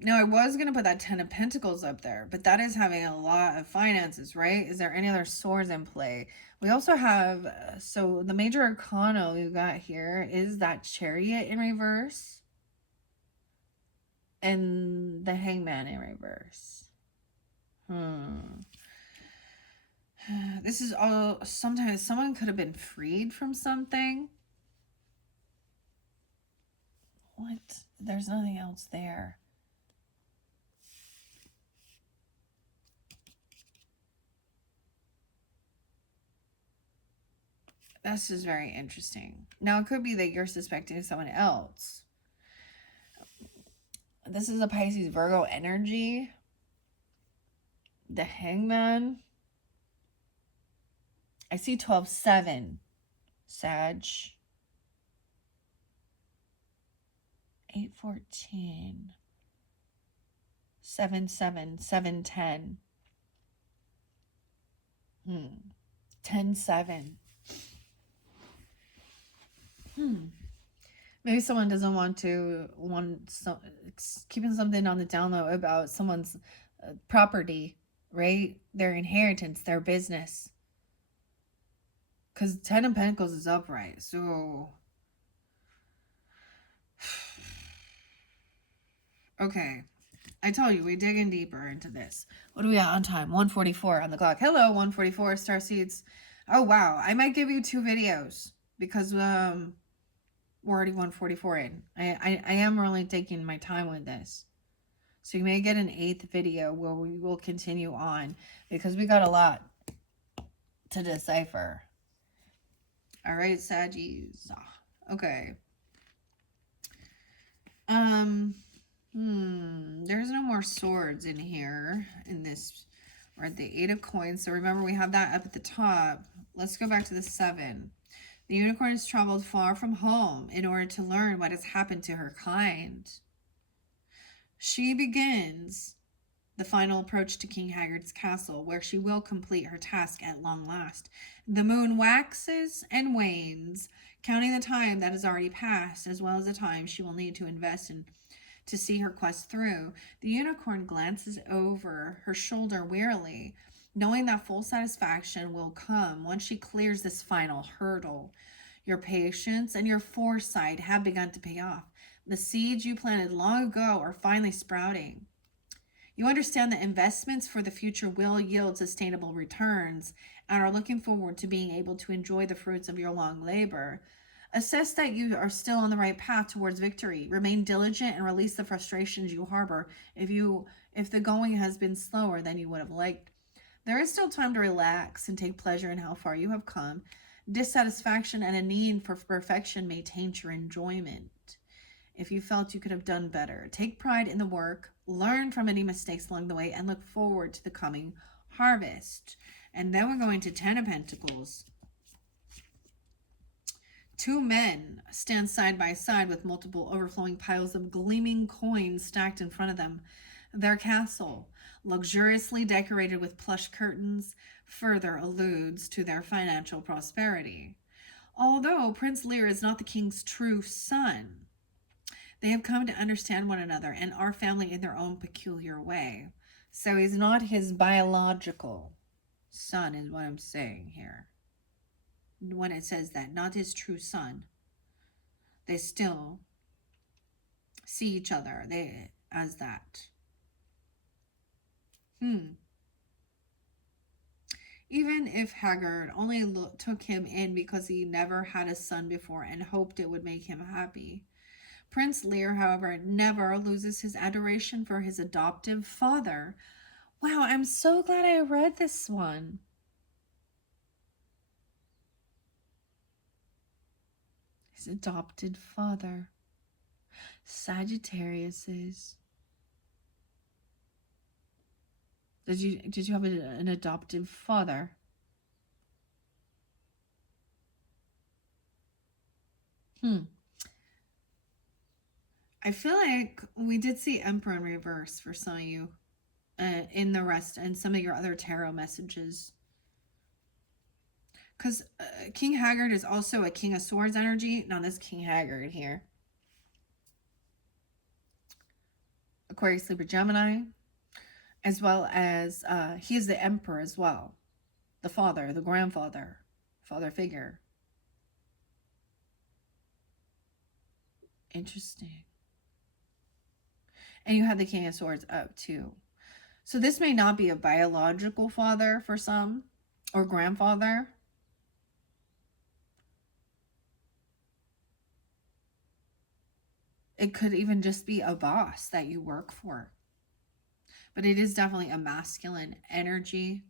Now, I was going to put that 10 of Pentacles up there, but that is having a lot of finances, right? Is there any other swords in play? We also have, so the major arcana we've got here is that Chariot in reverse and the Hangman in reverse. This is all, sometimes someone could have been freed from something. What? There's nothing else there. This is very interesting. Now, it could be that you're suspecting someone else. This is a Pisces Virgo energy. The Hangman. I see 12-7. Sag. 8-14. 7-7. 7-10. 10-7. Maybe someone doesn't want keeping something on the down low about someone's property, right? Their inheritance, their business. Because 10 of Pentacles is upright, so... Okay. I told you, we're digging deeper into this. What do we got on time? 1:44 on the clock. Hello, 1:44, Starseeds. Oh, wow. I might give you 2 videos because we're already 1:44 in. I am really taking my time with this. So you may get an 8th video where we will continue on because we got a lot to decipher. All right, Saggies. Okay. There's no more swords in here in this. We're at the 8 of coins. So remember, we have that up at the top. Let's go back to the 7. The unicorn has traveled far from home in order to learn what has happened to her kind. She begins the final approach to King Haggard's castle, where she will complete her task at long last. The moon waxes and wanes, counting the time that has already passed, as well as the time she will need to invest in to see her quest through. The unicorn glances over her shoulder wearily, knowing that full satisfaction will come once she clears this final hurdle. Your patience and your foresight have begun to pay off. The seeds you planted long ago are finally sprouting. You understand that investments for the future will yield sustainable returns and are looking forward to being able to enjoy the fruits of your long labor. Assess that you are still on the right path towards victory. Remain diligent and release the frustrations you harbor if the going has been slower than you would have liked. There is still time to relax and take pleasure in how far you have come. Dissatisfaction and a need for perfection may taint your enjoyment. If you felt you could have done better, take pride in the work, learn from any mistakes along the way, and look forward to the coming harvest. And then we're going to 10 of Pentacles. Two men stand side by side with multiple overflowing piles of gleaming coins stacked in front of them. Their castle, luxuriously decorated with plush curtains, further alludes to their financial prosperity. Although Prince Lear is not the king's true son, they have come to understand one another and our family in their own peculiar way. So he's not his biological son, is what I'm saying here. When it says that, not his true son, they still see each other as that. Even if Haggard only took him in because he never had a son before and hoped it would make him happy, Prince Lear, however, never loses his adoration for his adoptive father. Wow, I'm so glad I read this one. His adopted father. Sagittarius is. Did you have an adoptive father? I feel like we did see Emperor in reverse for some of you in the rest and some of your other tarot messages. Because King Haggard is also a King of Swords energy. Now this King Haggard here. Aquarius, Libra, Gemini. As well as he is the Emperor as well. The father, the grandfather, father figure. Interesting. And you have the King of Swords up too. So this may not be a biological father for some, or grandfather. It could even just be a boss that you work for. But it is definitely a masculine energy,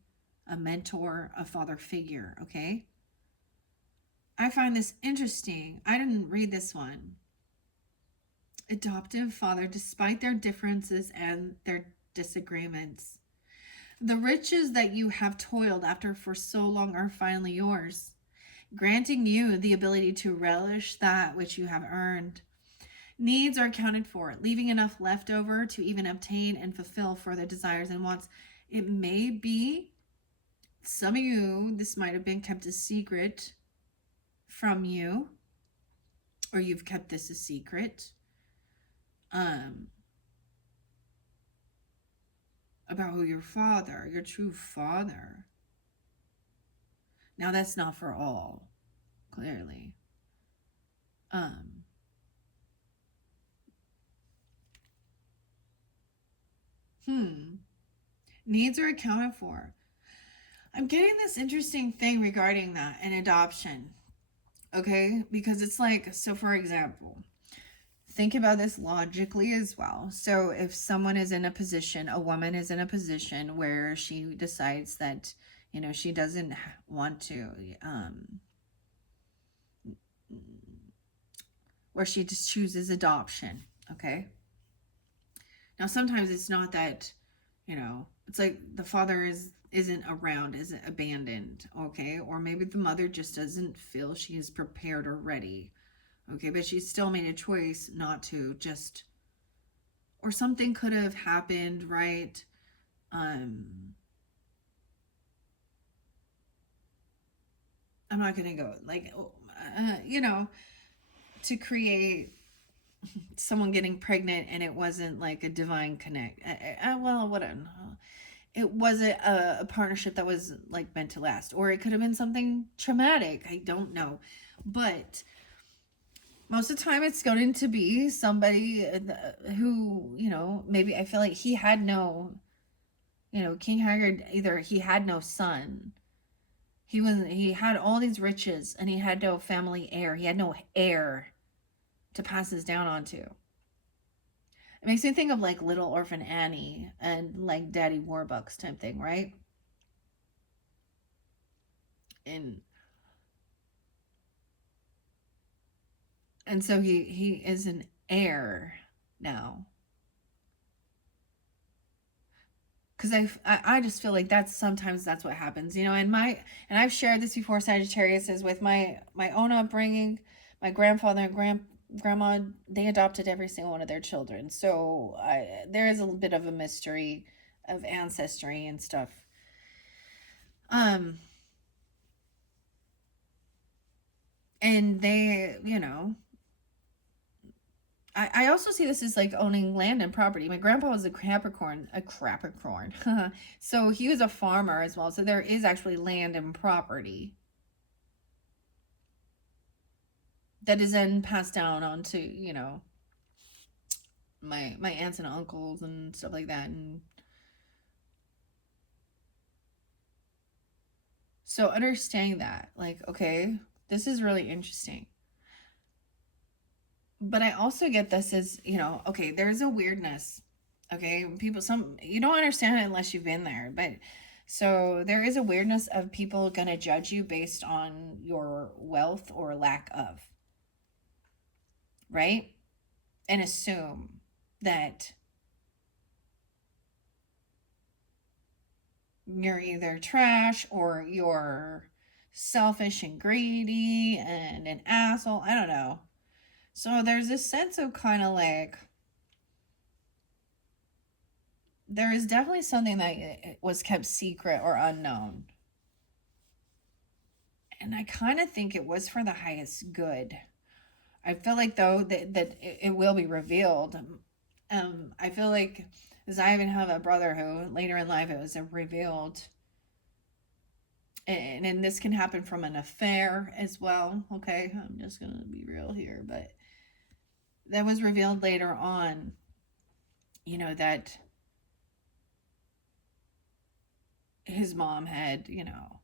a mentor, a father figure, okay? I find this interesting. I didn't read this one. Adoptive father, despite their differences and their disagreements. The riches that you have toiled after for so long are finally yours, granting you the ability to relish that which you have earned. Needs are accounted for, leaving enough left over to even obtain and fulfill further desires and wants. It may be, some of you, this might have been kept a secret from you, or you've kept this a secret. About who your true father. Now that's not for all, clearly. Needs are accounted for. I'm getting this interesting thing regarding that and adoption. Okay? Because it's like, so for example, think about this logically as well. So if someone is in a position, a woman is in a position where she decides that, you know, she doesn't want to, where she just chooses adoption, okay? Now, sometimes it's not that, you know, it's like the father isn't around, isn't abandoned, okay? Or maybe the mother just doesn't feel she is prepared or ready, okay? But she still made a choice not to, just, or something could have happened, right? Um, I'm not gonna go like, you know, to create someone getting pregnant and it wasn't like a divine connect. Well, what it wasn't a partnership that was like meant to last, or it could have been something traumatic. I don't know, but most of the time it's going to be somebody who, you know, maybe I feel like he had no, you know, King Haggard, either he had no son, he had all these riches and he had no family heir, he had no heir to pass this down onto. It makes me think of like Little Orphan Annie and like Daddy Warbucks type thing, right? And so he is an heir now. Because I just feel like sometimes that's what happens, you know. And I've shared this before, Sagittarius, is with my own upbringing. My grandfather and grandma, they adopted every single one of their children, so there is a bit of a mystery of ancestry and stuff. Um, and they, you know, I also see this as like owning land and property. My grandpa was a Capricorn. So he was a farmer as well. So there is actually land and property that is then passed down onto, you know, my aunts and uncles and stuff like that. And so understanding that, like, okay, this is really interesting. But I also get this as, you know, okay, there's a weirdness. Okay, people, some, you don't understand it unless you've been there. But so there is a weirdness of people gonna judge you based on your wealth or lack of, right? And assume that you're either trash or you're selfish and greedy and an asshole. I don't know. So there's this sense of kind of like, there is definitely something that was kept secret or unknown. And I kind of think it was for the highest good. I feel like though that it will be revealed. I feel like, because I even have a brother who later in life it was revealed, and this can happen from an affair as well. Okay, I'm just gonna be real here, but that was revealed later on. You know that his mom had, you know,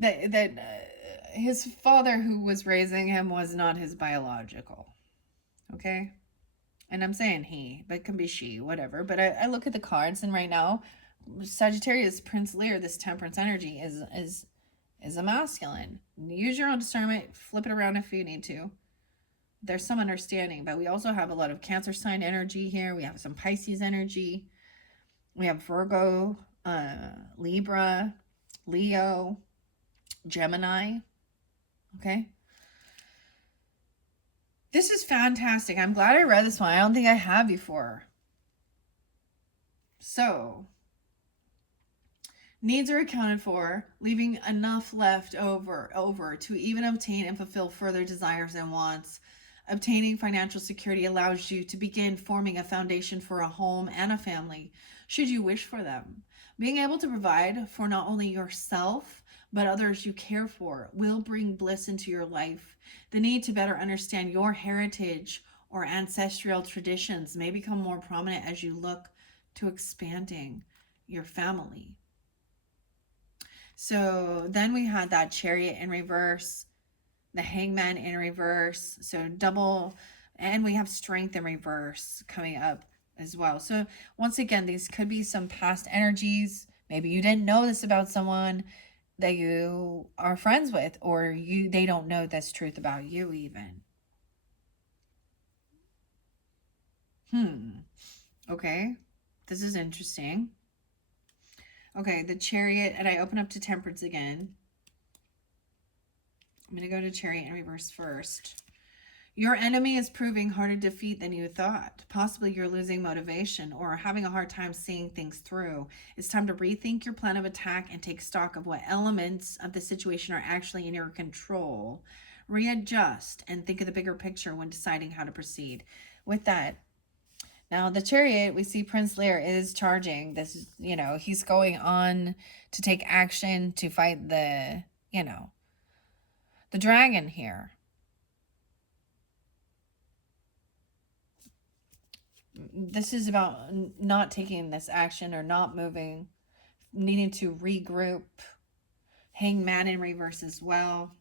that his father who was raising him was not his biological. Okay, and I'm saying he, but it can be she, whatever. But I look at the cards, and right now, Sagittarius, Prince Lear, this Temperance energy is a masculine. Use your own discernment. Flip it around if you need to. There's some understanding, but we also have a lot of Cancer sign energy here. We have some Pisces energy. We have Virgo, Libra, Leo, Gemini. Okay. This is fantastic. I'm glad I read this one. I don't think I have before. So, needs are accounted for, leaving enough left over to even obtain and fulfill further desires and wants. Obtaining financial security allows you to begin forming a foundation for a home and a family, should you wish for them. Being able to provide for not only yourself, but others you care for will bring bliss into your life. The need to better understand your heritage or ancestral traditions may become more prominent as you look to expanding your family. So then we had that Chariot in reverse, the Hangman in reverse, so double, and we have Strength in reverse coming up as well. So once again, these could be some past energies. Maybe you didn't know this about someone that you are friends with, or they don't know this truth about you even. Okay, this is interesting. Okay, the Chariot, and I open up to Temperance again. I'm going to go to Chariot in reverse first. Your enemy is proving harder to defeat than you thought. Possibly you're losing motivation or having a hard time seeing things through. It's time to rethink your plan of attack and take stock of what elements of the situation are actually in your control. Readjust and think of the bigger picture when deciding how to proceed. With that, now the Chariot, we see Prince Lear is charging. This is, he's going on to take action to fight the dragon here. This is about not taking this action or not moving, needing to regroup. Hangman in reverse as well.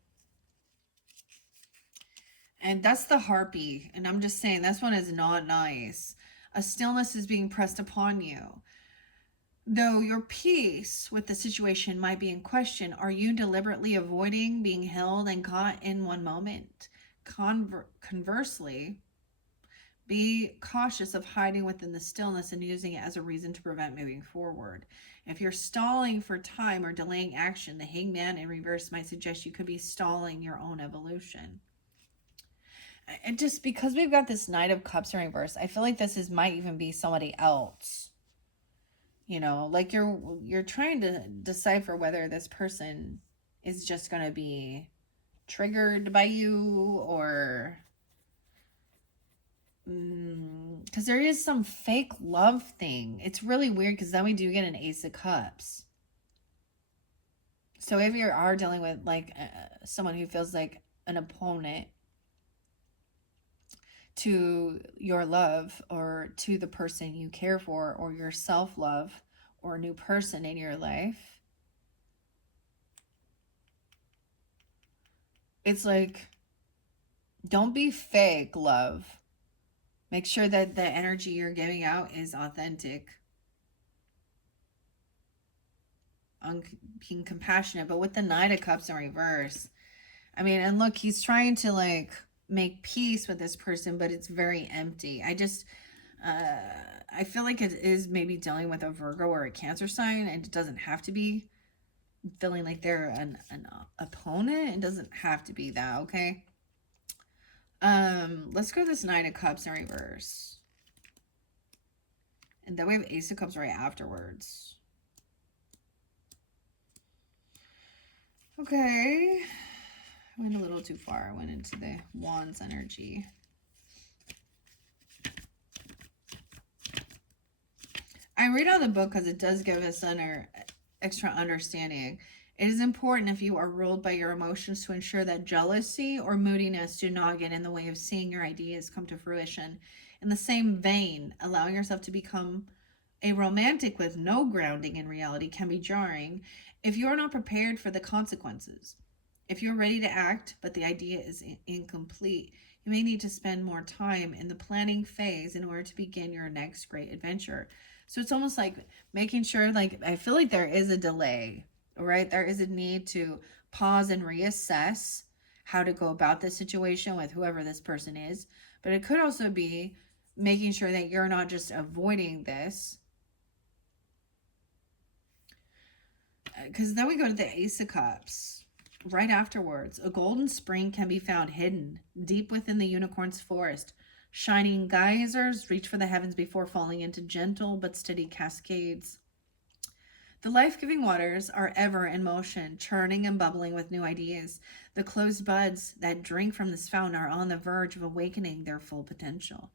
And that's the Harpy. And I'm just saying, this one is not nice. A stillness is being pressed upon you. Though your peace with the situation might be in question, are you deliberately avoiding being held and caught in one moment? Conversely, be cautious of hiding within the stillness and using it as a reason to prevent moving forward. If you're stalling for time or delaying action, the Hangman in reverse might suggest you could be stalling your own evolution. And just because we've got this Knight of Cups in reverse, I feel like this might even be somebody else. Like you're trying to decipher whether this person is just going to be triggered by you or because there is some fake love thing. It's really weird because then we do get an Ace of Cups. So if you are dealing with like someone who feels like an opponent to your love or to the person you care for or your self-love or a new person in your life, it's like, don't be fake love. Make sure that the energy you're giving out is authentic. Being compassionate. But with the Knight of Cups in reverse, I mean, and look, he's trying to like make peace with this person, but it's very empty. I feel like it is maybe dealing with a Virgo or a Cancer sign, and it doesn't have to be feeling like they're an opponent. It doesn't have to be that, okay? Let's go this Knight of Cups in reverse. And then we have Ace of Cups right afterwards. Okay. I went a little too far. I went into the Wands energy. I read out the book because it does give us extra understanding. It is important if you are ruled by your emotions to ensure that jealousy or moodiness do not get in the way of seeing your ideas come to fruition. In the same vein, allowing yourself to become a romantic with no grounding in reality can be jarring if you are not prepared for the consequences. If you're ready to act, but the idea is incomplete, you may need to spend more time in the planning phase in order to begin your next great adventure. So it's almost like making sure, like, I feel like there is a delay, right? There is a need to pause and reassess how to go about this situation with whoever this person is. But it could also be making sure that you're not just avoiding this. Because then we go to the Ace of Cups. Right afterwards, a golden spring can be found hidden deep within the unicorn's forest. Shining geysers reach for the heavens before falling into gentle but steady cascades. The life-giving waters are ever in motion, churning and bubbling with new ideas. The closed buds that drink from this fountain are on the verge of awakening their full potential.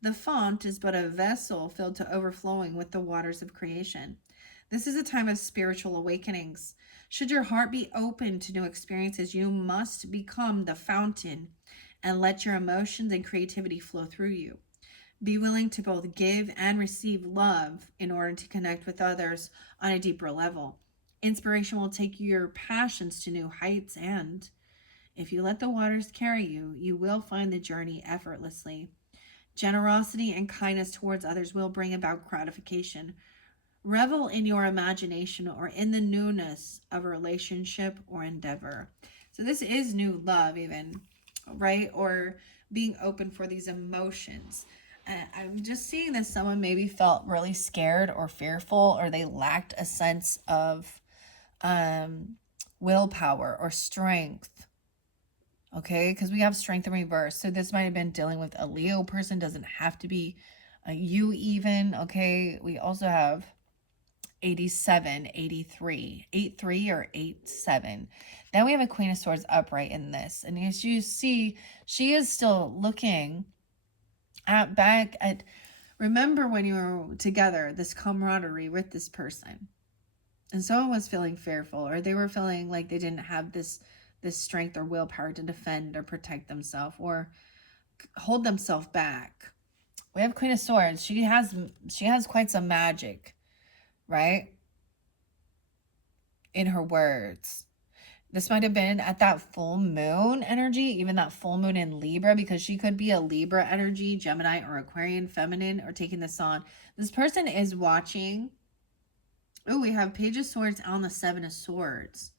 The font is but a vessel filled to overflowing with the waters of creation. This is a time of spiritual awakenings. Should your heart be open to new experiences, you must become the fountain and let your emotions and creativity flow through you. Be willing to both give and receive love in order to connect with others on a deeper level. Inspiration will take your passions to new heights, and if you let the waters carry you, you will find the journey effortlessly. Generosity and kindness towards others will bring about gratification. Revel in your imagination or in the newness of a relationship or endeavor. So this is new love even, right? Or being open for these emotions. I'm just seeing that someone maybe felt really scared or fearful, or they lacked a sense of um, willpower or strength. Okay, because we have strength in reverse. So this might have been dealing with a Leo person, doesn't have to be you even. Okay, we also have 87, 83, 83 or 87. Then we have a Queen of Swords upright in this. And as you see, she is still looking back at, remember when you were together, this camaraderie with this person. And someone was feeling fearful, or they were feeling like they didn't have this strength or willpower to defend or protect themselves or hold themselves back. We have Queen of Swords. She has quite some magic, right? In her words. This might have been at that full moon energy, even that full moon in Libra, because she could be a Libra energy, Gemini or Aquarian feminine, or taking this on. This person is watching. Oh, we have Page of Swords on the Seven of Swords.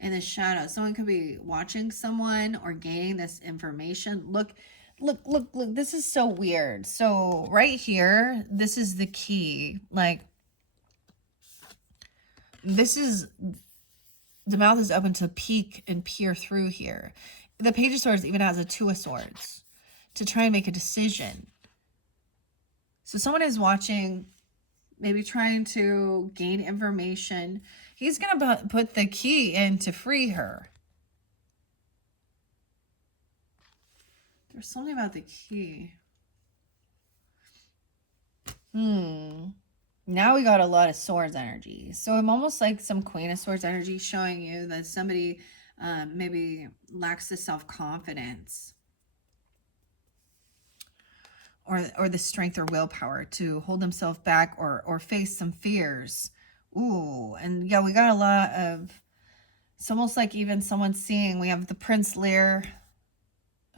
In the shadow. Someone could be watching someone or gaining this information. Look. This is so weird. So right here, this is the key. Like, this is, the mouth is open to peek and peer through here. The Page of Swords even has a Two of Swords to try and make a decision. So someone is watching, maybe trying to gain information. He's going to put the key in to free her. There's something about the key. Now we got a lot of swords energy. So I'm almost like some Queen of Swords energy showing you that somebody maybe lacks the self-confidence or the strength or willpower to hold themselves back or face some fears. Ooh, and yeah, we got a lot of, it's almost like even someone seeing, we have the Prince Lear,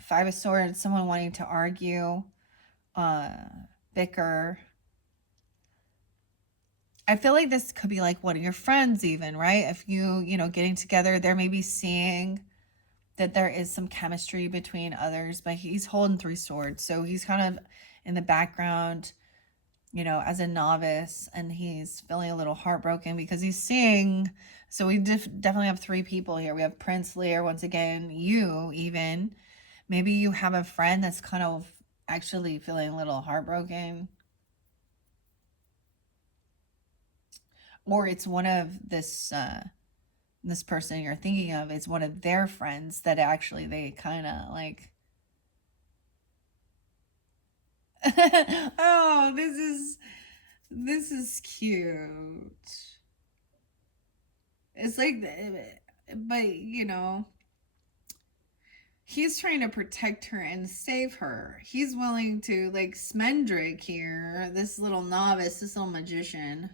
Five of Swords, someone wanting to argue, bicker. I feel like this could be like one of your friends even, right? If you getting together, they're maybe seeing that there is some chemistry between others, but he's holding three swords. So he's kind of in the background, as a novice, and he's feeling a little heartbroken because he's seeing, so we definitely have three people here. We have Prince Lear, once again, you even. Maybe you have a friend that's kind of actually feeling a little heartbroken. Or it's one of this person you're thinking of, it's one of their friends that actually they kind of like, oh, this is cute. It's like, but he's trying to protect her and save her. He's willing to, like, Smendrick here, this little novice, this little magician.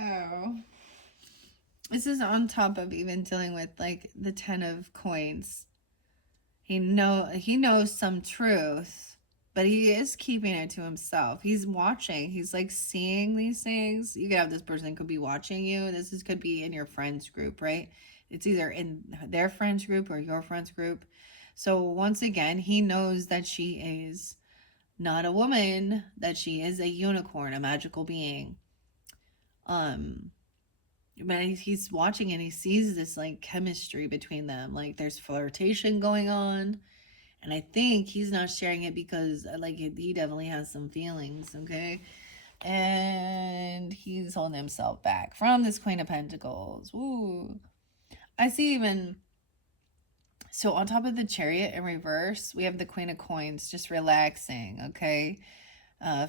Oh. This is on top of even dealing with, like, the 10 of coins. He knows some truth, but he is keeping it to himself. He's watching. He's, like, seeing these things. You could have this person could be watching you. Could be in your friends group, right? It's either in their friends group or your friends group. So once again, he knows that she is not a woman, that she is a unicorn, a magical being. But he's watching and he sees this, like, chemistry between them. Like, there's flirtation going on. And I think he's not sharing it because, like, he definitely has some feelings, okay? And he's holding himself back from this Queen of Pentacles. Ooh. I see even, so on top of the Chariot in reverse, we have the Queen of Coins just relaxing, okay?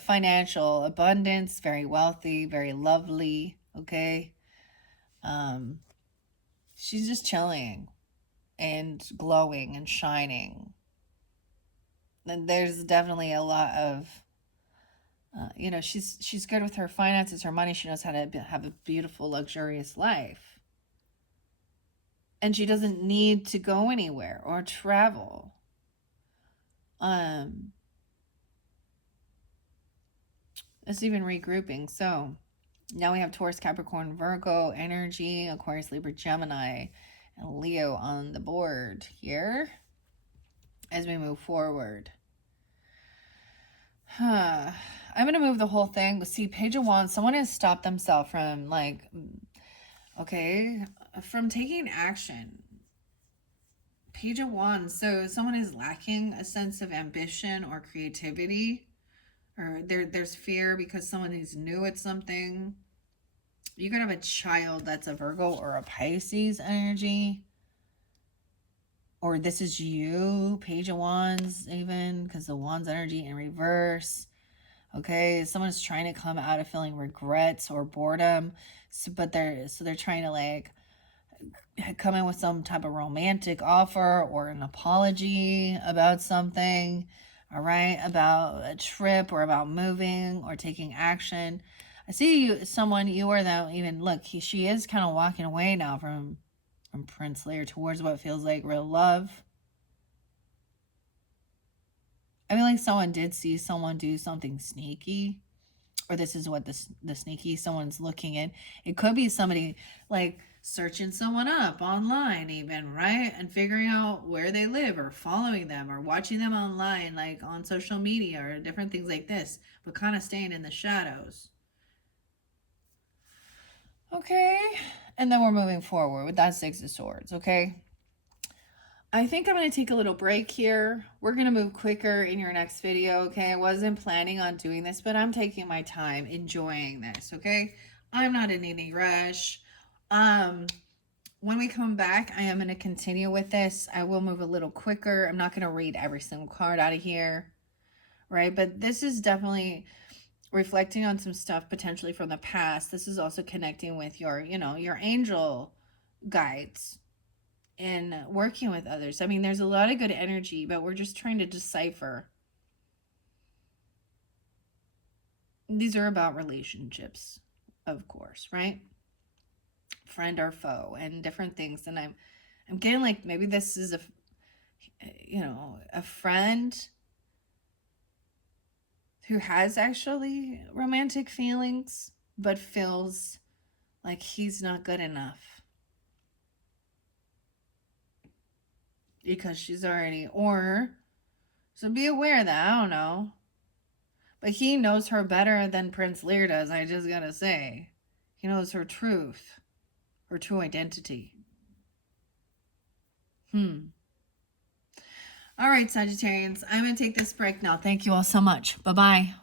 Financial abundance, very wealthy, very lovely, okay? She's just chilling and glowing and shining. And there's definitely a lot of, she's good with her finances, her money. She knows how to have a beautiful, luxurious life. And she doesn't need to go anywhere or travel. It's even regrouping. So Now we have Taurus, Capricorn, Virgo, energy, Aquarius, Libra, Gemini, and Leo on the board here as we move forward. I'm going to move the whole thing. See, Page of Wands, someone has stopped themselves from, like, okay, from taking action. Page of Wands, so someone is lacking a sense of ambition or creativity, or there's fear because someone is new at something. You could have a child that's a Virgo or a Pisces energy. Or this is you, Page of Wands, even, because the Wands energy in reverse. Okay, someone's trying to come out of feeling regrets or boredom, but they're trying to, like, come in with some type of romantic offer or an apology about something, all right, about a trip or about moving or taking action. I see you, someone, you or them, even, look, she is kind of walking away now from Prince Lear towards what feels like real love. I feel like someone did see someone do something sneaky, or this is what the sneaky someone's looking in. It could be somebody, like, searching someone up online even, right? And figuring out where they live, or following them, or watching them online, like on social media or different things like this, but kind of staying in the shadows. Okay, and then we're moving forward with that Six of Swords, okay? I think I'm going to take a little break here. We're going to move quicker in your next video, okay? I wasn't planning on doing this, but I'm taking my time enjoying this, okay? I'm not in any rush. When we come back, I am going to continue with this. I will move a little quicker. I'm not going to read every single card out of here, right? But this is definitely reflecting on some stuff potentially from the past. This is also connecting with your, your angel guides and working with others. I mean, there's a lot of good energy, but we're just trying to decipher. These are about relationships, of course, right? Friend or foe and different things. And I'm getting, like, maybe this is a friend who has actually romantic feelings, but feels like he's not good enough because she's already, or, so be aware of that, I don't know. But he knows her better than Prince Lear does, I just gotta say. He knows her truth, her true identity. All right, Sagittarians, I'm going to take this break now. Thank you all so much. Bye-bye.